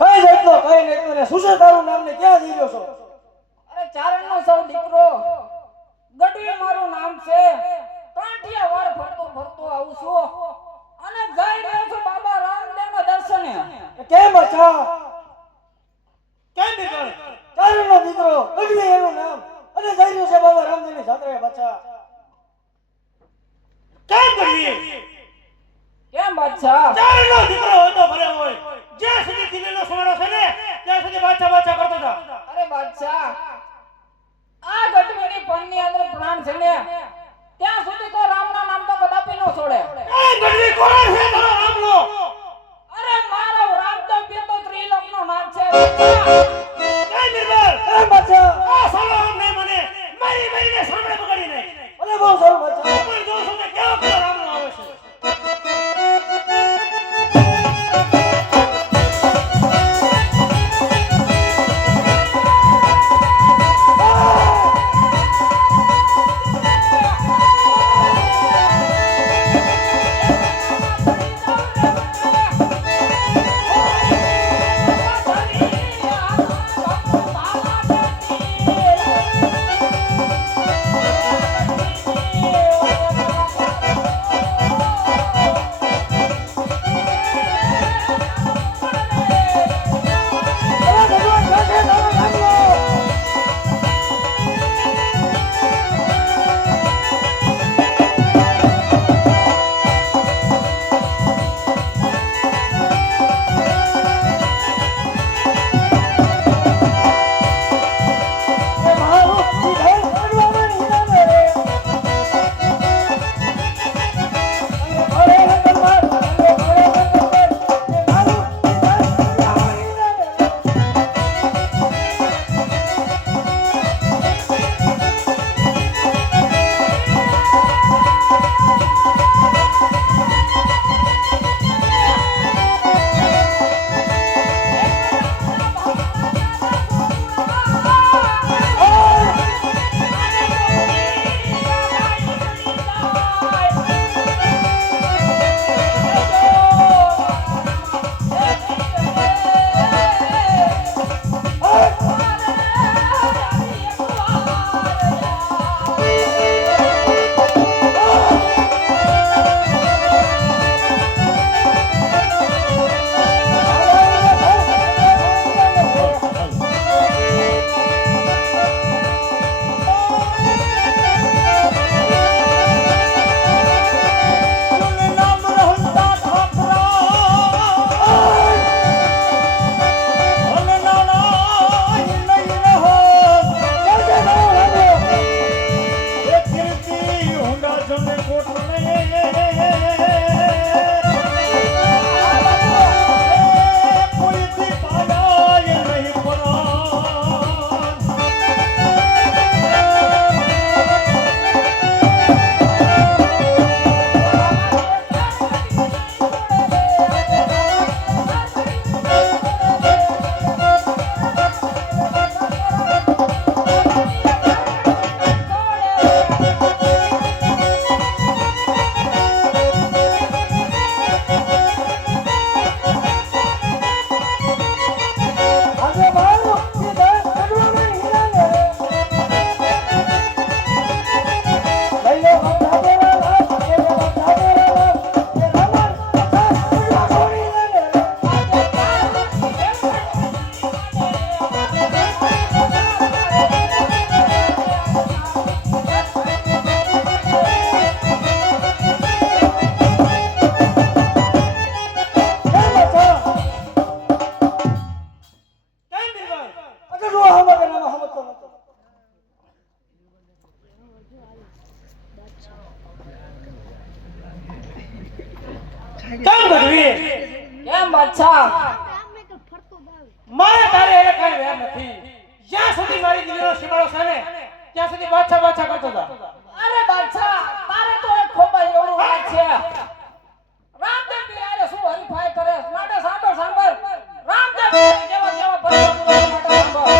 કઈ જાતનો કઈ નહીં ને સુશે તારું નામ ને ક્યાં જઈ રહ્યો છો? અરે ચારણનો સૌ દીકરો ગઢવી મારું નામ છે. કાંઠિયા વાળ ફરતો ફરતો આવું છું અને જઈ રહ્યો છું બાબા રામદેવના દર્શને. કેમ બચ્ચા? કેમ બીગળ? ચારણનો દીકરો ગઢવી એનું નામ અને જઈ રહ્યો છે બાબા રામદેવની જાત્રાએ બચ્ચા. કેમ કરીએ? કેમ બાદશાહ? ચારનો દીકરો હોય તો ભલે હોય. જ્યાં સુધી દિલ્હીનો સીમાડો છે ને ત્યાં સુધી બાચા બાચા કરતો જા. અરે બાદશાહ, આ ગઢવીની પણની અંદર પ્રાણ છે ને ત્યાં સુધી તો રામના નામ તો કદાપી ન છોડે. એ ગઢવી કોણ છે તારો રામલો? અરે મારો રામદેવ તો ત્રિલોકનો નામ છે બાદશાહ. કેમ બીગળ? કેમ બચ્ચા? આ સાલો આમ નહીં મને મારી મારીને સાંભળે બગાડી નહીં. અરે બહુ સારું બચ્ચા. પણ જો છો કે કેવો કેવો રામલો આવે છે. કેમ ગઢવી? કેમ બાદશાહ? મારે તારે એ કઈ વેર નથી. જ્યાં સુધી મારી દિલનો સીમાડો છે ને ત્યાં સુધી બાદશાહ બાદશાહ કરતો હતા. અરે બાદશાહ, તારે તો એક ખોબા એવડું વાત છે. રામદેવ પીર હારે શું હરીફાઈ કરે? માટે સાંભળ સાંભળ. રામદેવ પીર જેવા જેવા પરમાત્મા માટે સાંભળ.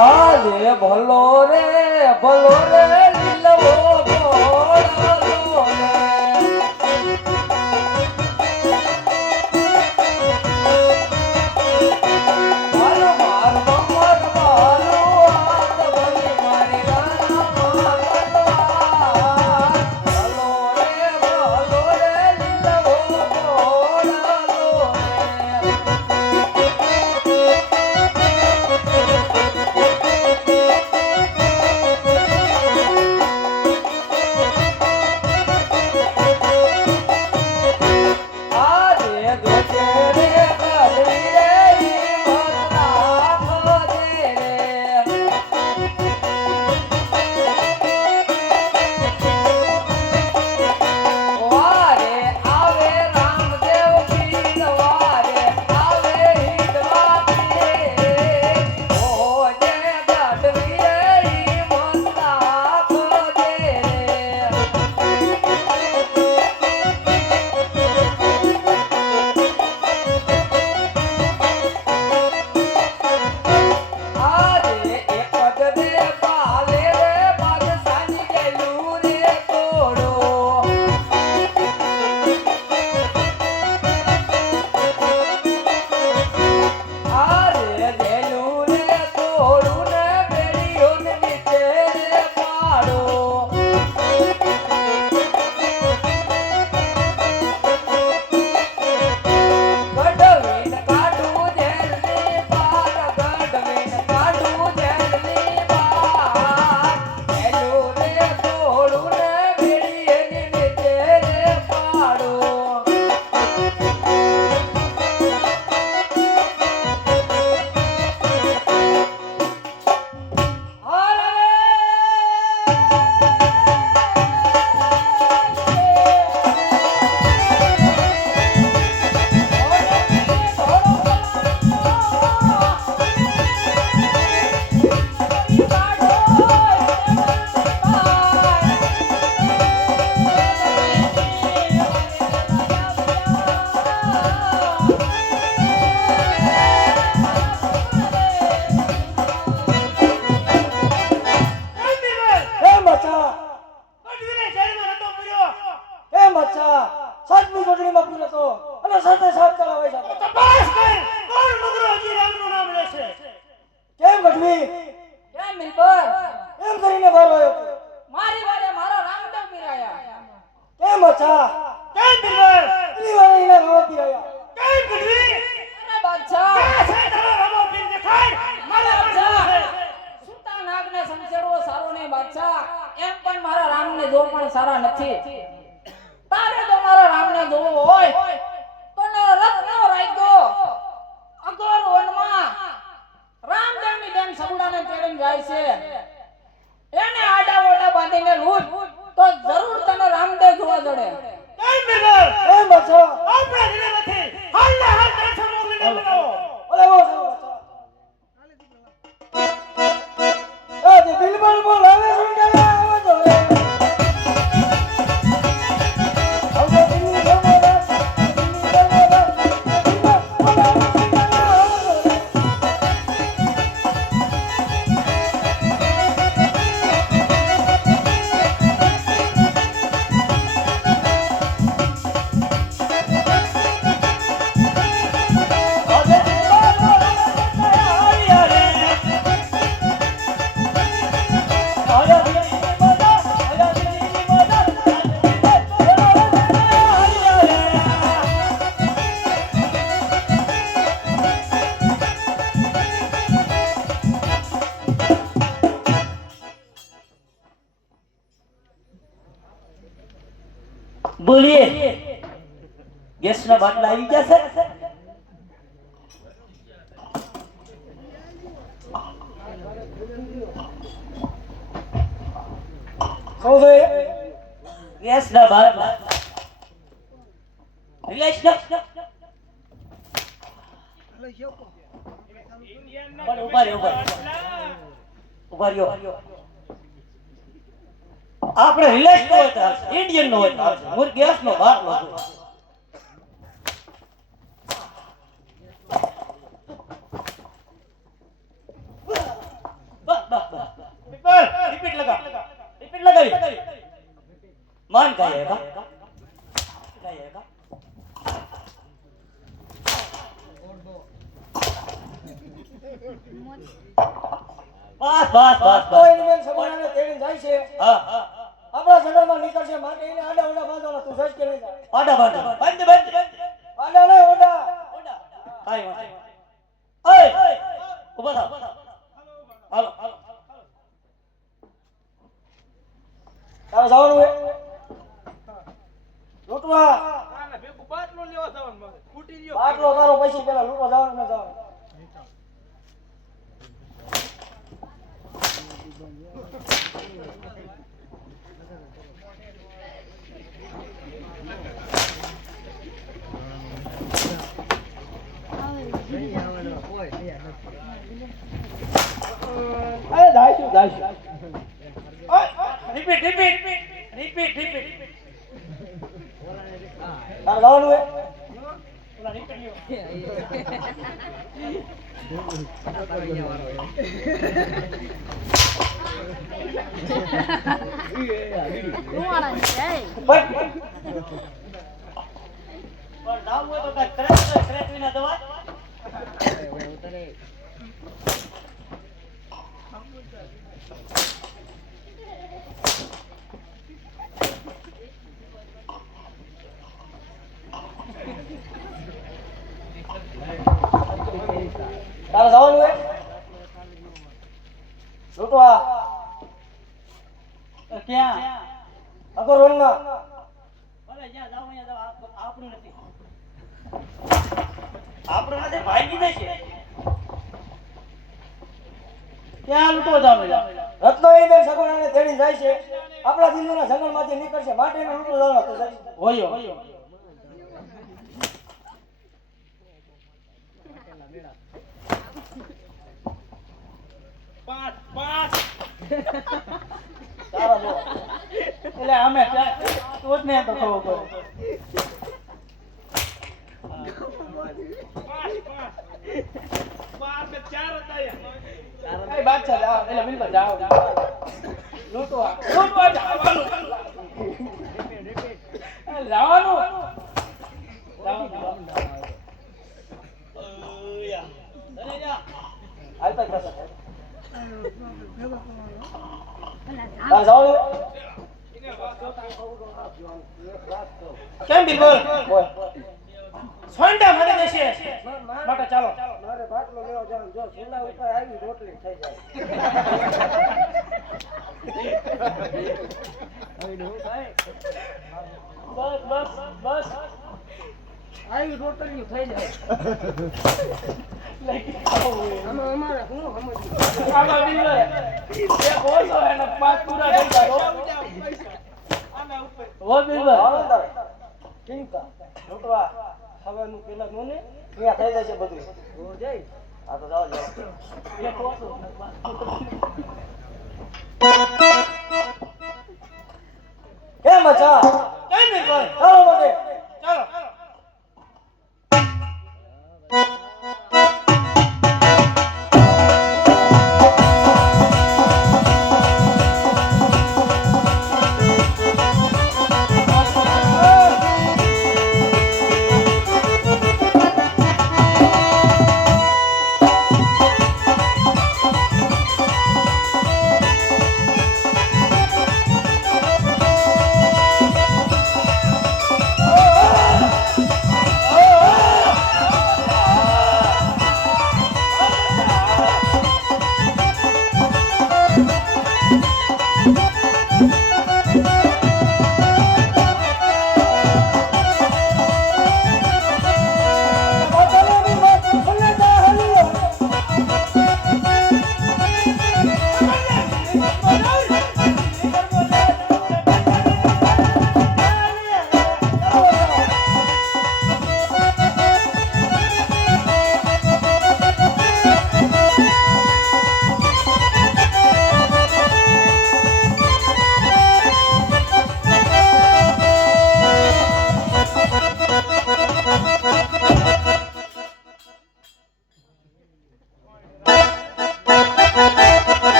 આજે ભલો રે લીલવો ઘોડાલો રે. મારો માર મમર મારો હાથ ભરી મારી રાણા મારવા. ભલો રે લીલવો ઘોડાલો રે. કેમ કરીને બહાર આવ્યો તું? મારી વારે મારા રામદેવ પીરાયા કેમ અચ્છા કેમ બિરબલ પેલી વાર એના રામ પીરાયા કેમ ગઢવી અરે બાદશાહ આ છે તારો રામો પીર દેખાય મારા બાદશાહ સુતા નાગને સંચેડવો સારો નહીં બાદશાહ એમ પણ મારા રામને જો પણ સારા નથી તારે જો મારા રામને જોવો હોય તો ને રત્નો રાખ્યો અગર વનમાં રામદેવની બેન સગુડાને તેડીને જાય છે એને આડા ઓડા બાંધીને લૂટ તો જરૂર તને રામદેવ જોવા જડે કેમ બિરબલ કેમ અચ્છા આપણા દિલેમાંથી હાલ ને હાલ ટ્રાન્સફર મોકલીને બોલાવો ઓલે બોલ એ જે બિલબલ બોલ આવે શું કે આવે તો હવે દિલ્હી જમોરા બોલીએ ગેસના બાટલા આવી ગયા છે શું છે ગેસના બાટલા રિલેશના ઉભા રહ્યો આપણે રિલેશ નો હોય તો ઇન્ડિયન નો હોય તો મુર ગેસ નો બાટલો છે રિપીટ લગાવી માન કાય બસ કોઈ બેન સગુડાને તેડીને જાય છે હા આપણા જંગલમાં નીકળશે માટે એને આડા ઓડા બાંધવાના તું સજ કે નહીં જાય આડા બંધ આડા નહીં ઓડા કાઈ વાત ઓય ઉભા થાવ હાલો તારે જવાનું હે લૂંટવા બાટલો તારો પછી પેલા લૂંટવા જવાનું ન જવાનું અરે જાઈશું રિપીટ તારે જવાનું હે રૂવાણા છે પણ નામ હોય તો કઈ ક્રેક વિના દવા તારે જવાનું હે લૂંટવા ક્યાં અગરવનમાં ભલે જ્યાં જાવ અહીંયા જાવ આપણું નથી ભાગી જશે ક્યાં લૂંટો જાવ રત્નો એ બેન સગુણાને તેડીને જાય છે આપણા દિલ્હીના જંગલમાંથી નીકળશે માટે એને લૂંટવા જવાનું હતું જાય હોયો તારા જો એટલે અમે તો જ ને તો ખબર પડે કઈ બાદશાહ જાઓ એટલે બિલકુલ જાઓ લૂંટવા જવાનું હાલતા જશે હા જાઓ કેમ બિલકુલ સોંડા મને દેશે માટે ચાલો મારે બાટલો લેવા જવાનું જો સોંડા ઉપર આવી રોટલી થઈ જાય બસ બસ બસ આવી રોટલી થઈ જાય આમાં અમારે શું સમજ આમાં બિલ્લે એ બોલો એને પાંચ પૂરા થઈ જાય ઓ બિલ્લે ચિંતા છોટવા ખાવાનું પેલા નોને ત્યાં થઈ જશે બધું હો જઈ આ તો જાઓ જાઓ એ કોસો કેમ બચા કેમ બિલ્લે ચાલો મને ચાલો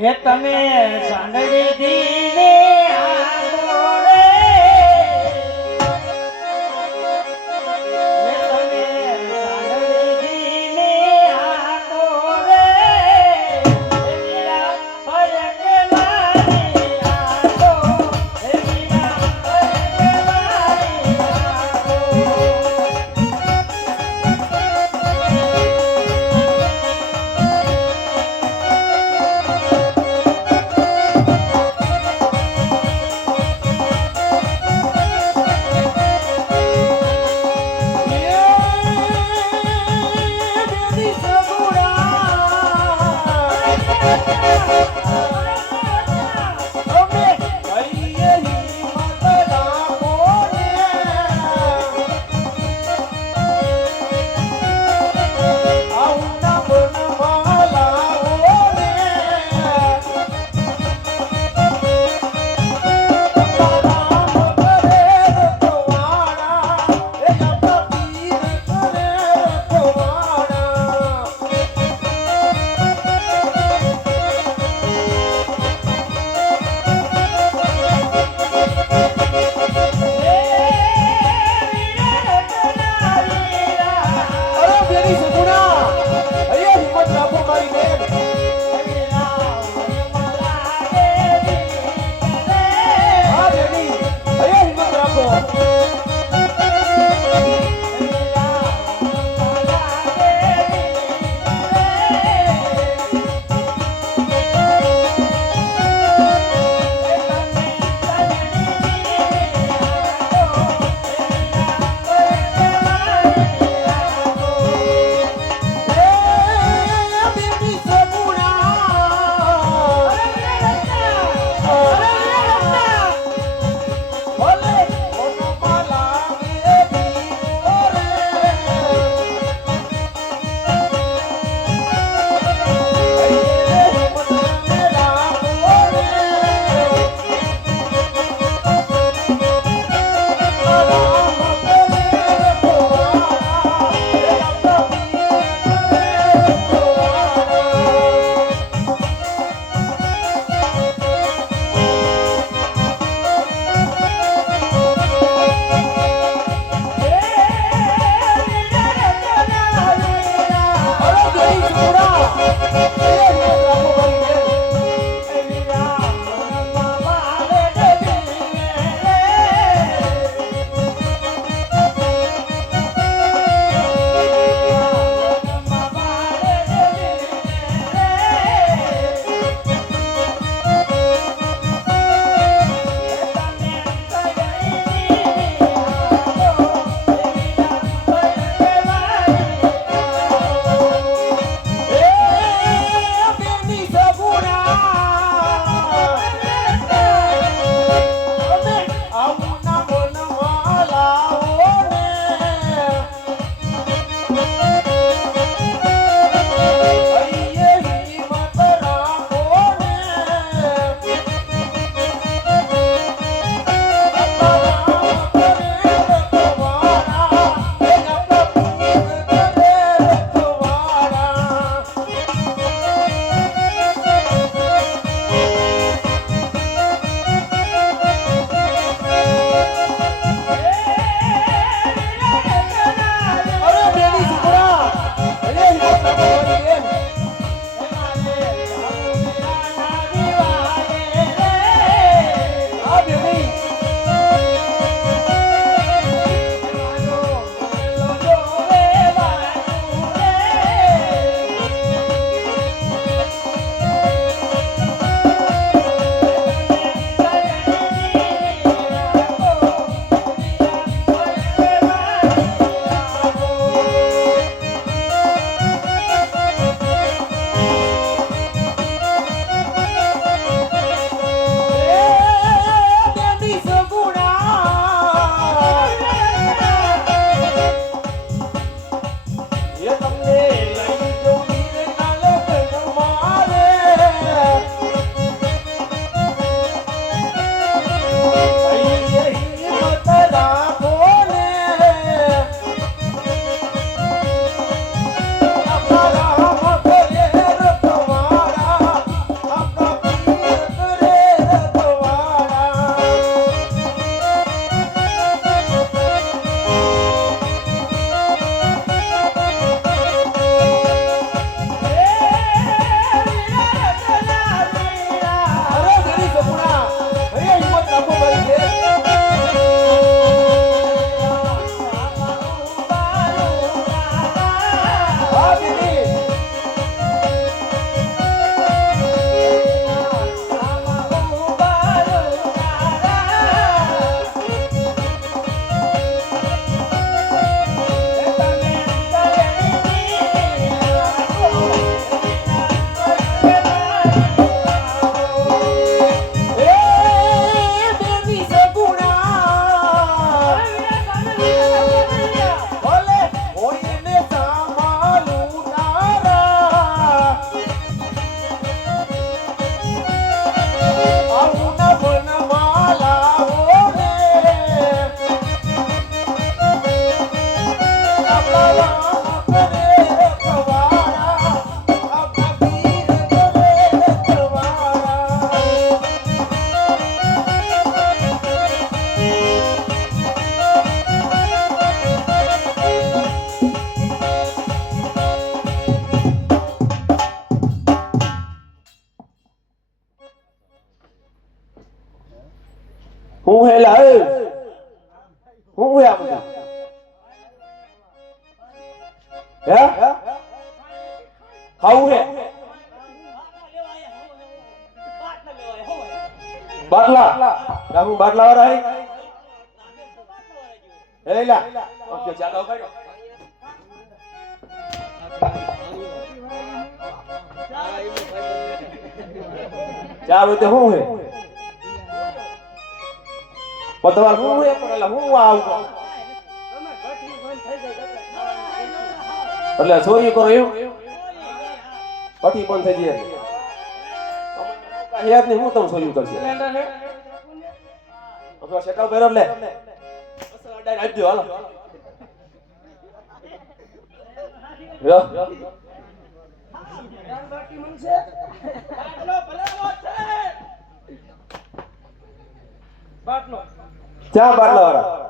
એ તમે સાંદડી દીને આવો રે એ તમે સાંદડી દીને આવો રે એ મીરા ફરક મારી આવો એ મીરા ફરક મારી આવો દેવી સગુણા ભલે હોય ને સામાલું તારા આવું ન બનવાલાઓ રે આપણા કરે રખવાડા આપણા પીર કરે રખવાડા હું હેલા હું હે આ બધું હે ખાવું હે બાટલા ના હું બાટલા વાળા હે હેલા ઓકે ચાલો કાઢો ચાલો તે હું હે પતવાર હું હે પણ હું આવું એટલે ચોરી કરો એવું પટી બંધ થઈ જાય યાદ નહીં હું તમે ચોરી કરશે આપણે સેટાવ પહેરો લે મસાલા ડાયર આપી દો હાલો યો ચા બાટલા વાળા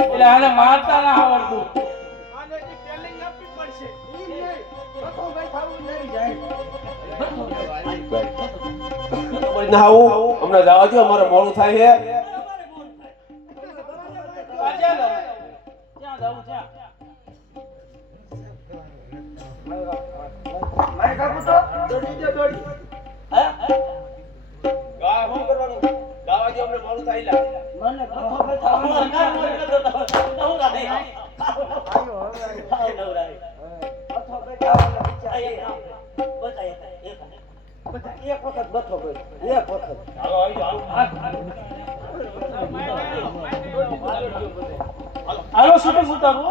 એટલે આને મારતા ના આવડતું ના આવું હમણાં જવા દો અમારે મોડું થાય છે એક વખત બથો કર્યો એક વખત હાલો શૂટિંગ ઉતારો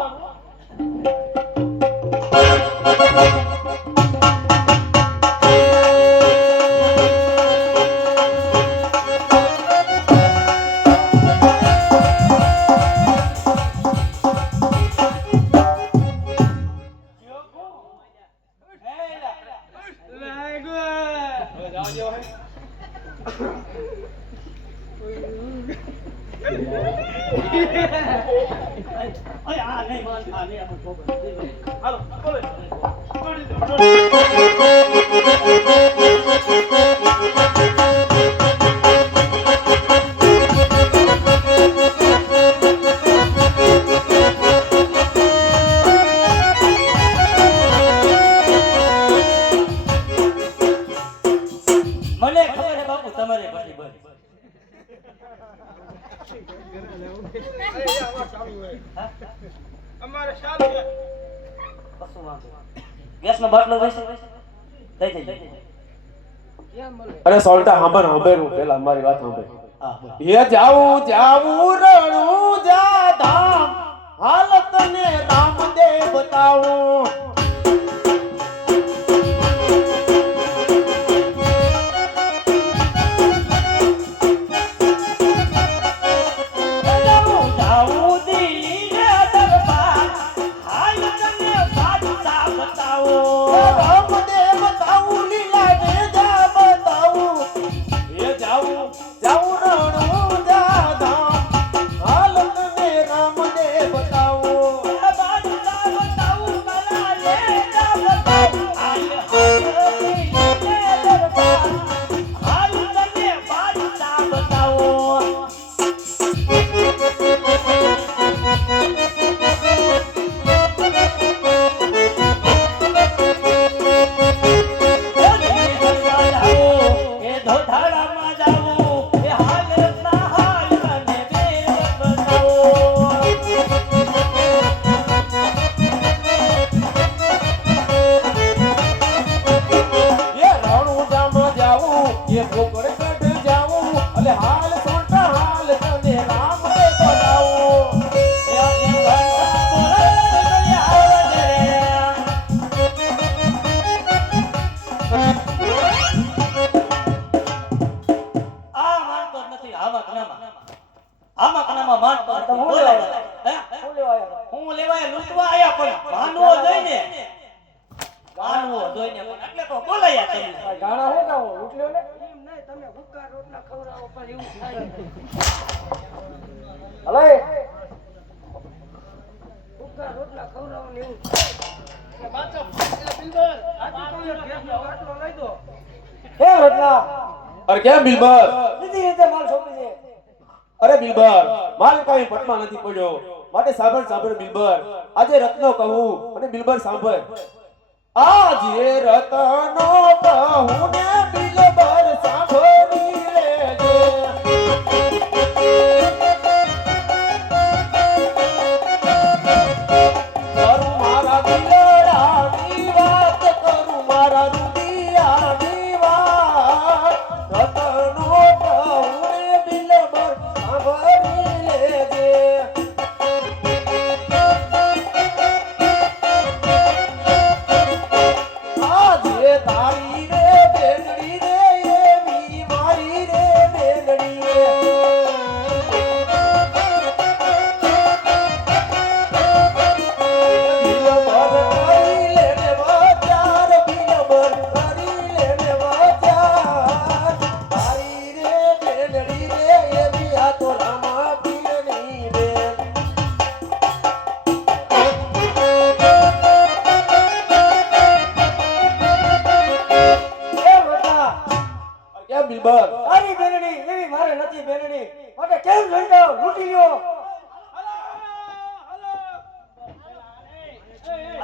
મને ખબર છે બાપુ તમારે ભલી ભલી ગેસ નો બાટલો રહેશે થઈ જાય અરે સોલ્ટા સાંભળ પેલા મારી વાત સાંભળ હે જાવું રણું જા ધામ હાલત ને રામદેવ બતાવું જોઈને પણ એટલે તો બોલાયા તમે ગાણા હું ગાવો ઉઠલ્યો ને એમ નહીં તમે ભૂકા રોટલા ખવડાવો પણ એવું થાય હલે ભૂકા રોટલા ખવડાવો ને એવું થાય બાચો એટલે બિલબર આજી કોઈ ભેંસનો બાટલો લઈ દો હે રોટલા અરે કેમ બિલબર બીજી રીતે માલ છોકરી છે અરે બિલબર માલ કાઈ પટમાં નથી પડ્યો માટે સાંભળ સાંભળ બિલબર આજે રત્નો કહું અને બિલબર સાંભળ આજે રત્નો કહું ને બિલબર સાંભળી લેજે કરું મારા બિલડાની વાત કરું મારા રૂપિયાની વાત રત્નો કહું ને બિલબર સાંભળી લેજે આજે તારી રે બેનડી રે એવી મારી રે બેનડી રે બિલબર કરી લેને વાચાર બિલબર કરી લેને વાચાર તારી રે બેનડી રે એવી આ તો રામા પીરની બેન હે રોટલા કેમ બિલબર તારી બેનડી એવી મારે નથી બેનડી માટે કેમ લઈ જાવ લૂંટી લ્યો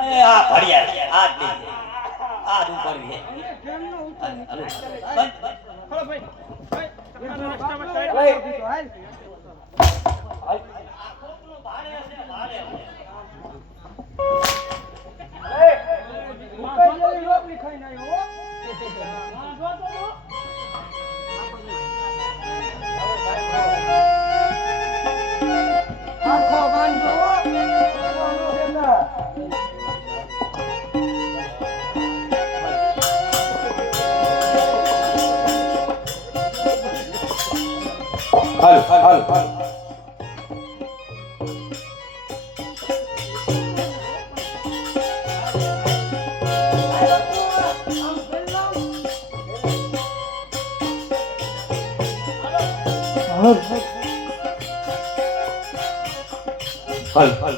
એ આ ભડિયા આ જ લઈ આ જ ઉપાડવી આખો બાંધો હાલ હાલ હાલ હાલ હાલ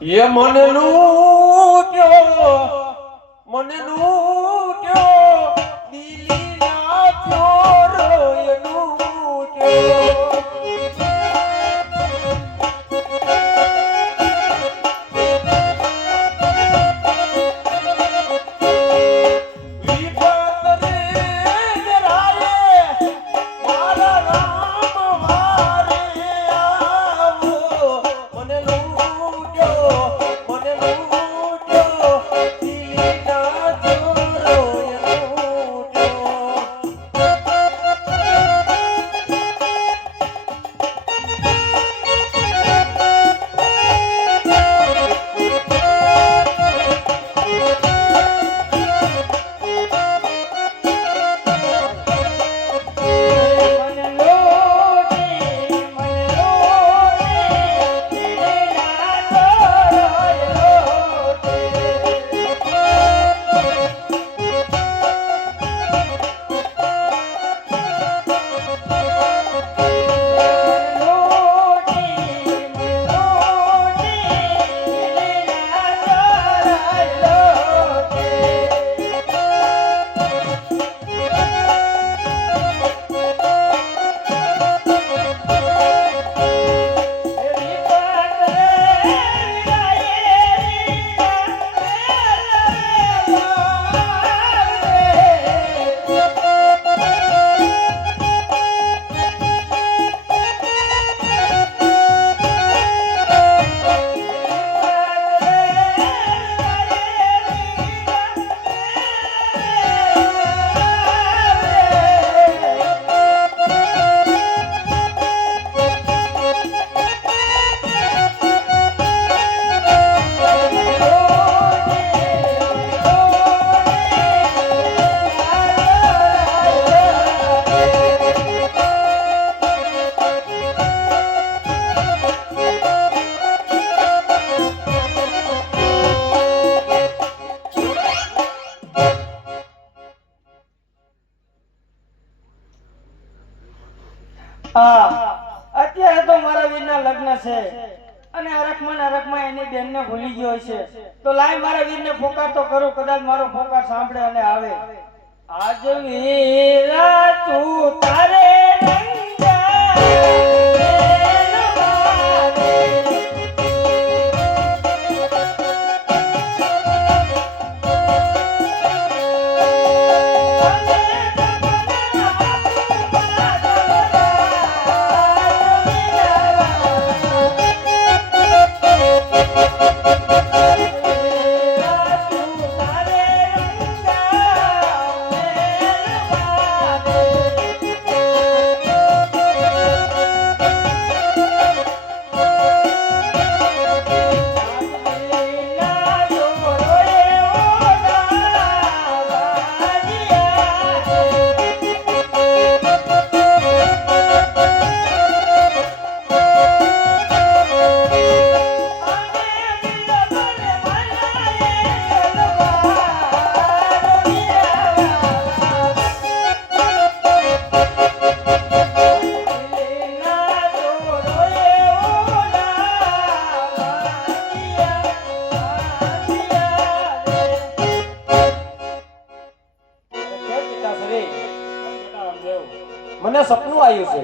એ મને લૂટ્યો દિલી ના ચોરો એ લૂટ્યો વિપત રે રાયે મારા રામ વારે આવો મને લૂટ્યો દિલી ના ચોરો છે અને અરખમાં એની બેનને ભૂલી ગયો છે. તો લાય મારા વીરને પોકાર તો કરું, કદાચ મારો પોકાર સાંભળે અને આવે. આજ વીરા તું તારે મને સપનું આવ્યું છે.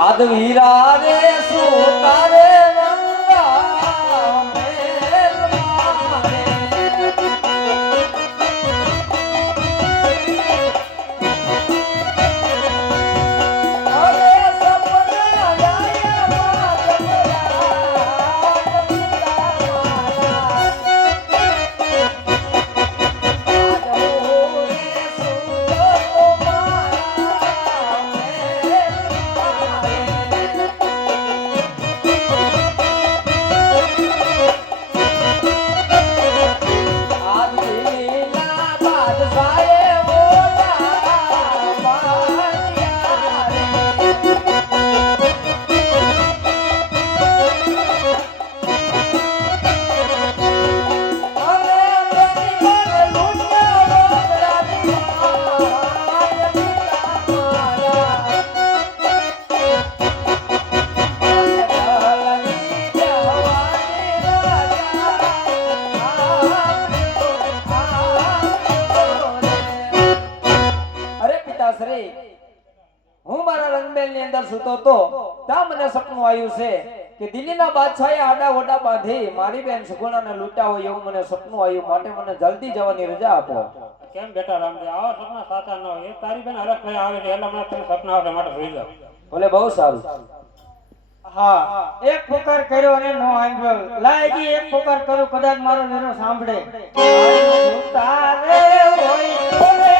આદ વીરા રે સુતારે રંગા મેલમાં રે. અરે સપના આયા હું મારા રંગમેલ ની અંદર સૂતો તો ત્યાં મને સપનું આવ્યું છે કે દિલ્હીના બાદશાહે આડા ઓડા બાંધી મારી બેન સુગુણાને લૂંટ્યા હોય એવું મને સપનું આવ્યું, માટે મને જલ્દી જવાની રજા આપો. કેમ બેટા રામદેવ, આવા સપના સાચા ન હોય. તારી બેન હરખ લઈ આવે છે એટલે હમણાં તને સપના આવે માટે જોઈ જાવ. ભલે, બહુ સારું. હા, એક પોકાર કર્યો અને નો સાંભળ્યો. લાયકી એક પોકાર કરું, કદાચ મારો વીરો સાંભળે. તારે હોય તોરે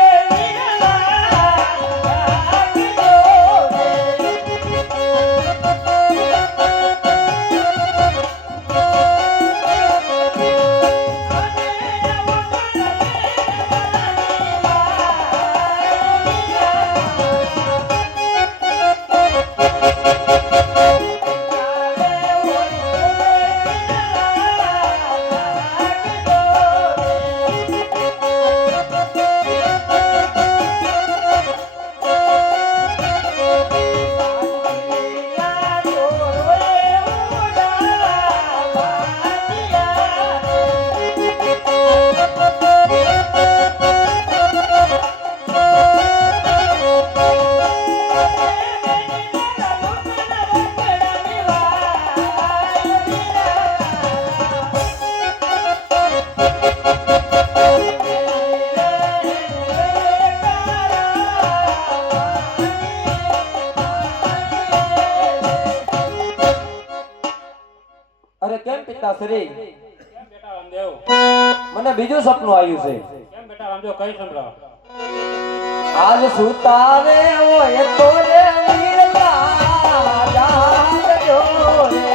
અરે કેમ પિતાશ્રી, કેમ બેટા રામદેવ, મને બીજું સપનું આવ્યું છે. કેમ બેટા રામદેવ, કઈ સંભળાવ. આજ સુતારે હોય તો રે વીરલા જાગજો રે.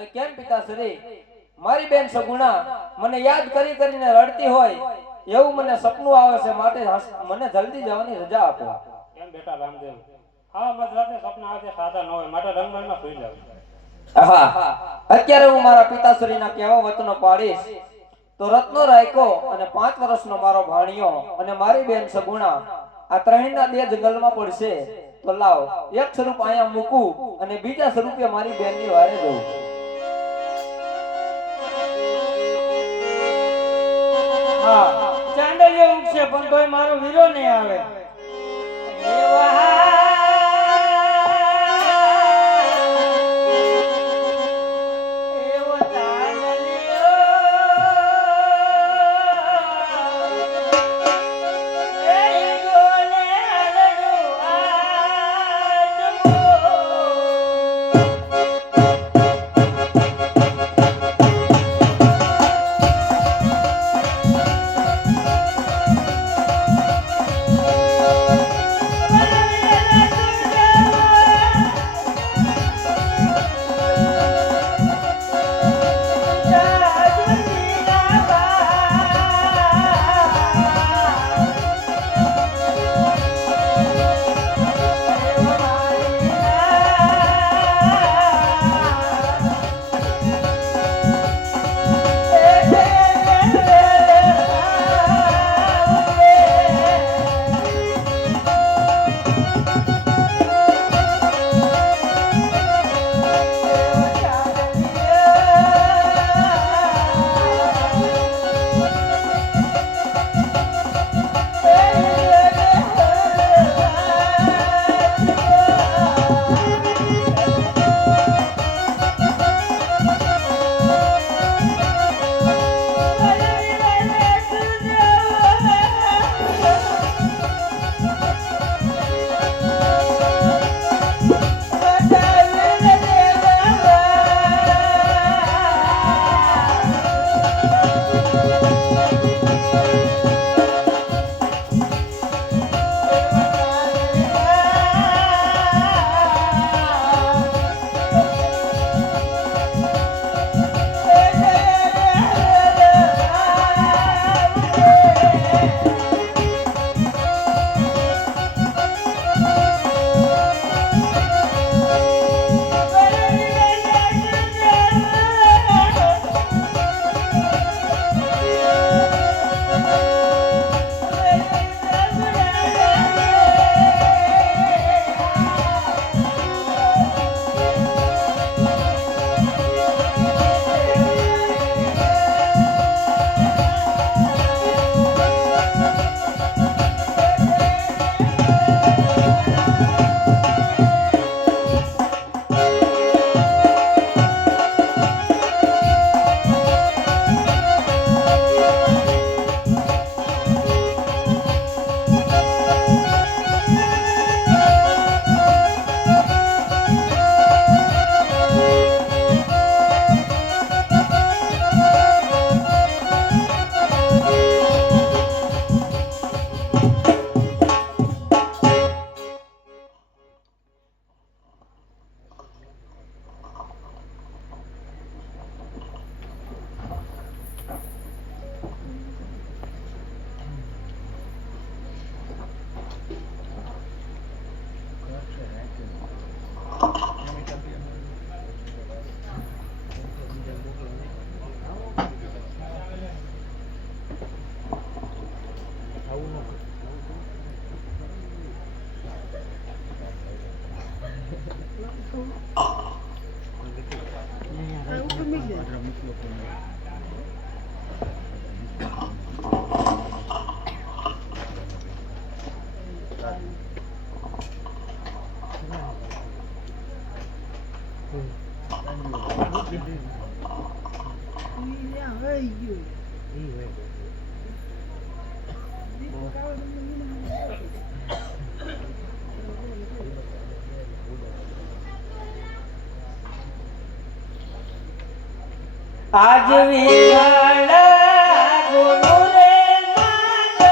અરે કેમ પિતાશ્રી, મારી બેન સગુણા મને યાદ કરી કરીને રડતી હોય એવું મને સપનું આવે છે, માટે મને જલ્દી જવાની રજા આપો. કેમ બેટા રામદેવ, હા મધરાતે સપના આવે સાદા ન હોય, માટે રંગમયમાં સુઈ જાવ. હા, અત્યારે હું મારા પિતાશ્રીના કહેવા વચનો પાડીશ તો રત્નો રાયકો અને 5 વર્ષનો મારો ભાણિયો અને મારી બેન સગુણા આ ત્રણેયના દેહ જંગલમાં પડશે. તો લાવ એક સ્વરૂપ અહીંયા મૂકું અને બીજા સ્વરૂપે મારી બેનની વારે જઉં. હા ચાંદલિયો ઉગશે પણ કોઈ મારો વીરો નહીં આવે. એવો ચાંદલિયો, એ ગોને અલડું આટમો. આજ વિવાળા ગુરુ રે માતા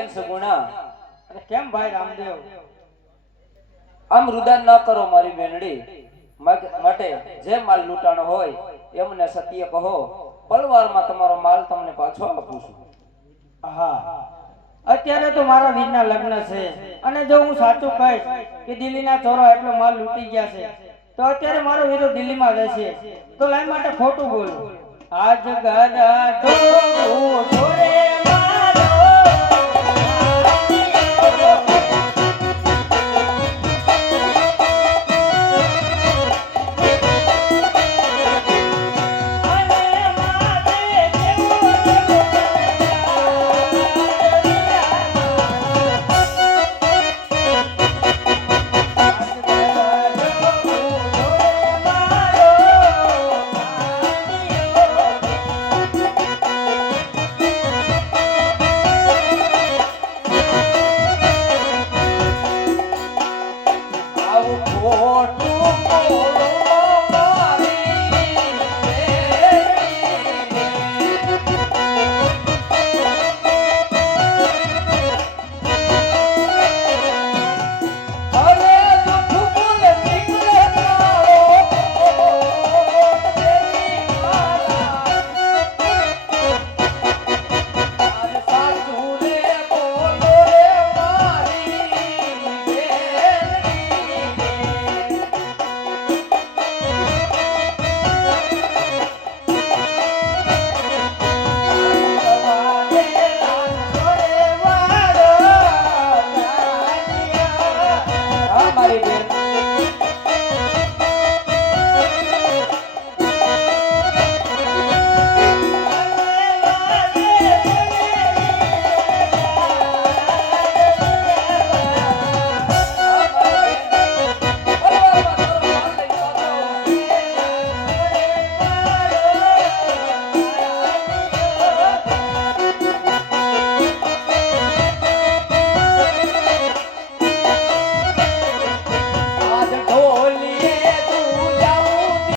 બેન સગુણા અને કેમ ભાઈ રામદેવ? આમ રુદાન ન કરો મારી બેનડી. માટે જે માલ લૂંટાણો હોય એમને સત્ય કહો. પળવારમાં તમારો માલ તમને પાછો આપું છું. હા, અત્યારે તો મારા વીરના લગ્ન છે અને જો હું સાચું કહીશ કે દિલ્હીના ચોરો એટલો માલ લૂંટી ગયા છે તો અત્યારે મારો વીરો દિલ્હીમાં રહેશે. તો લાઈ માટે ખોટું બોલું. આજ ગદા ઢોળું ઢોળે મારો આવું ખોટું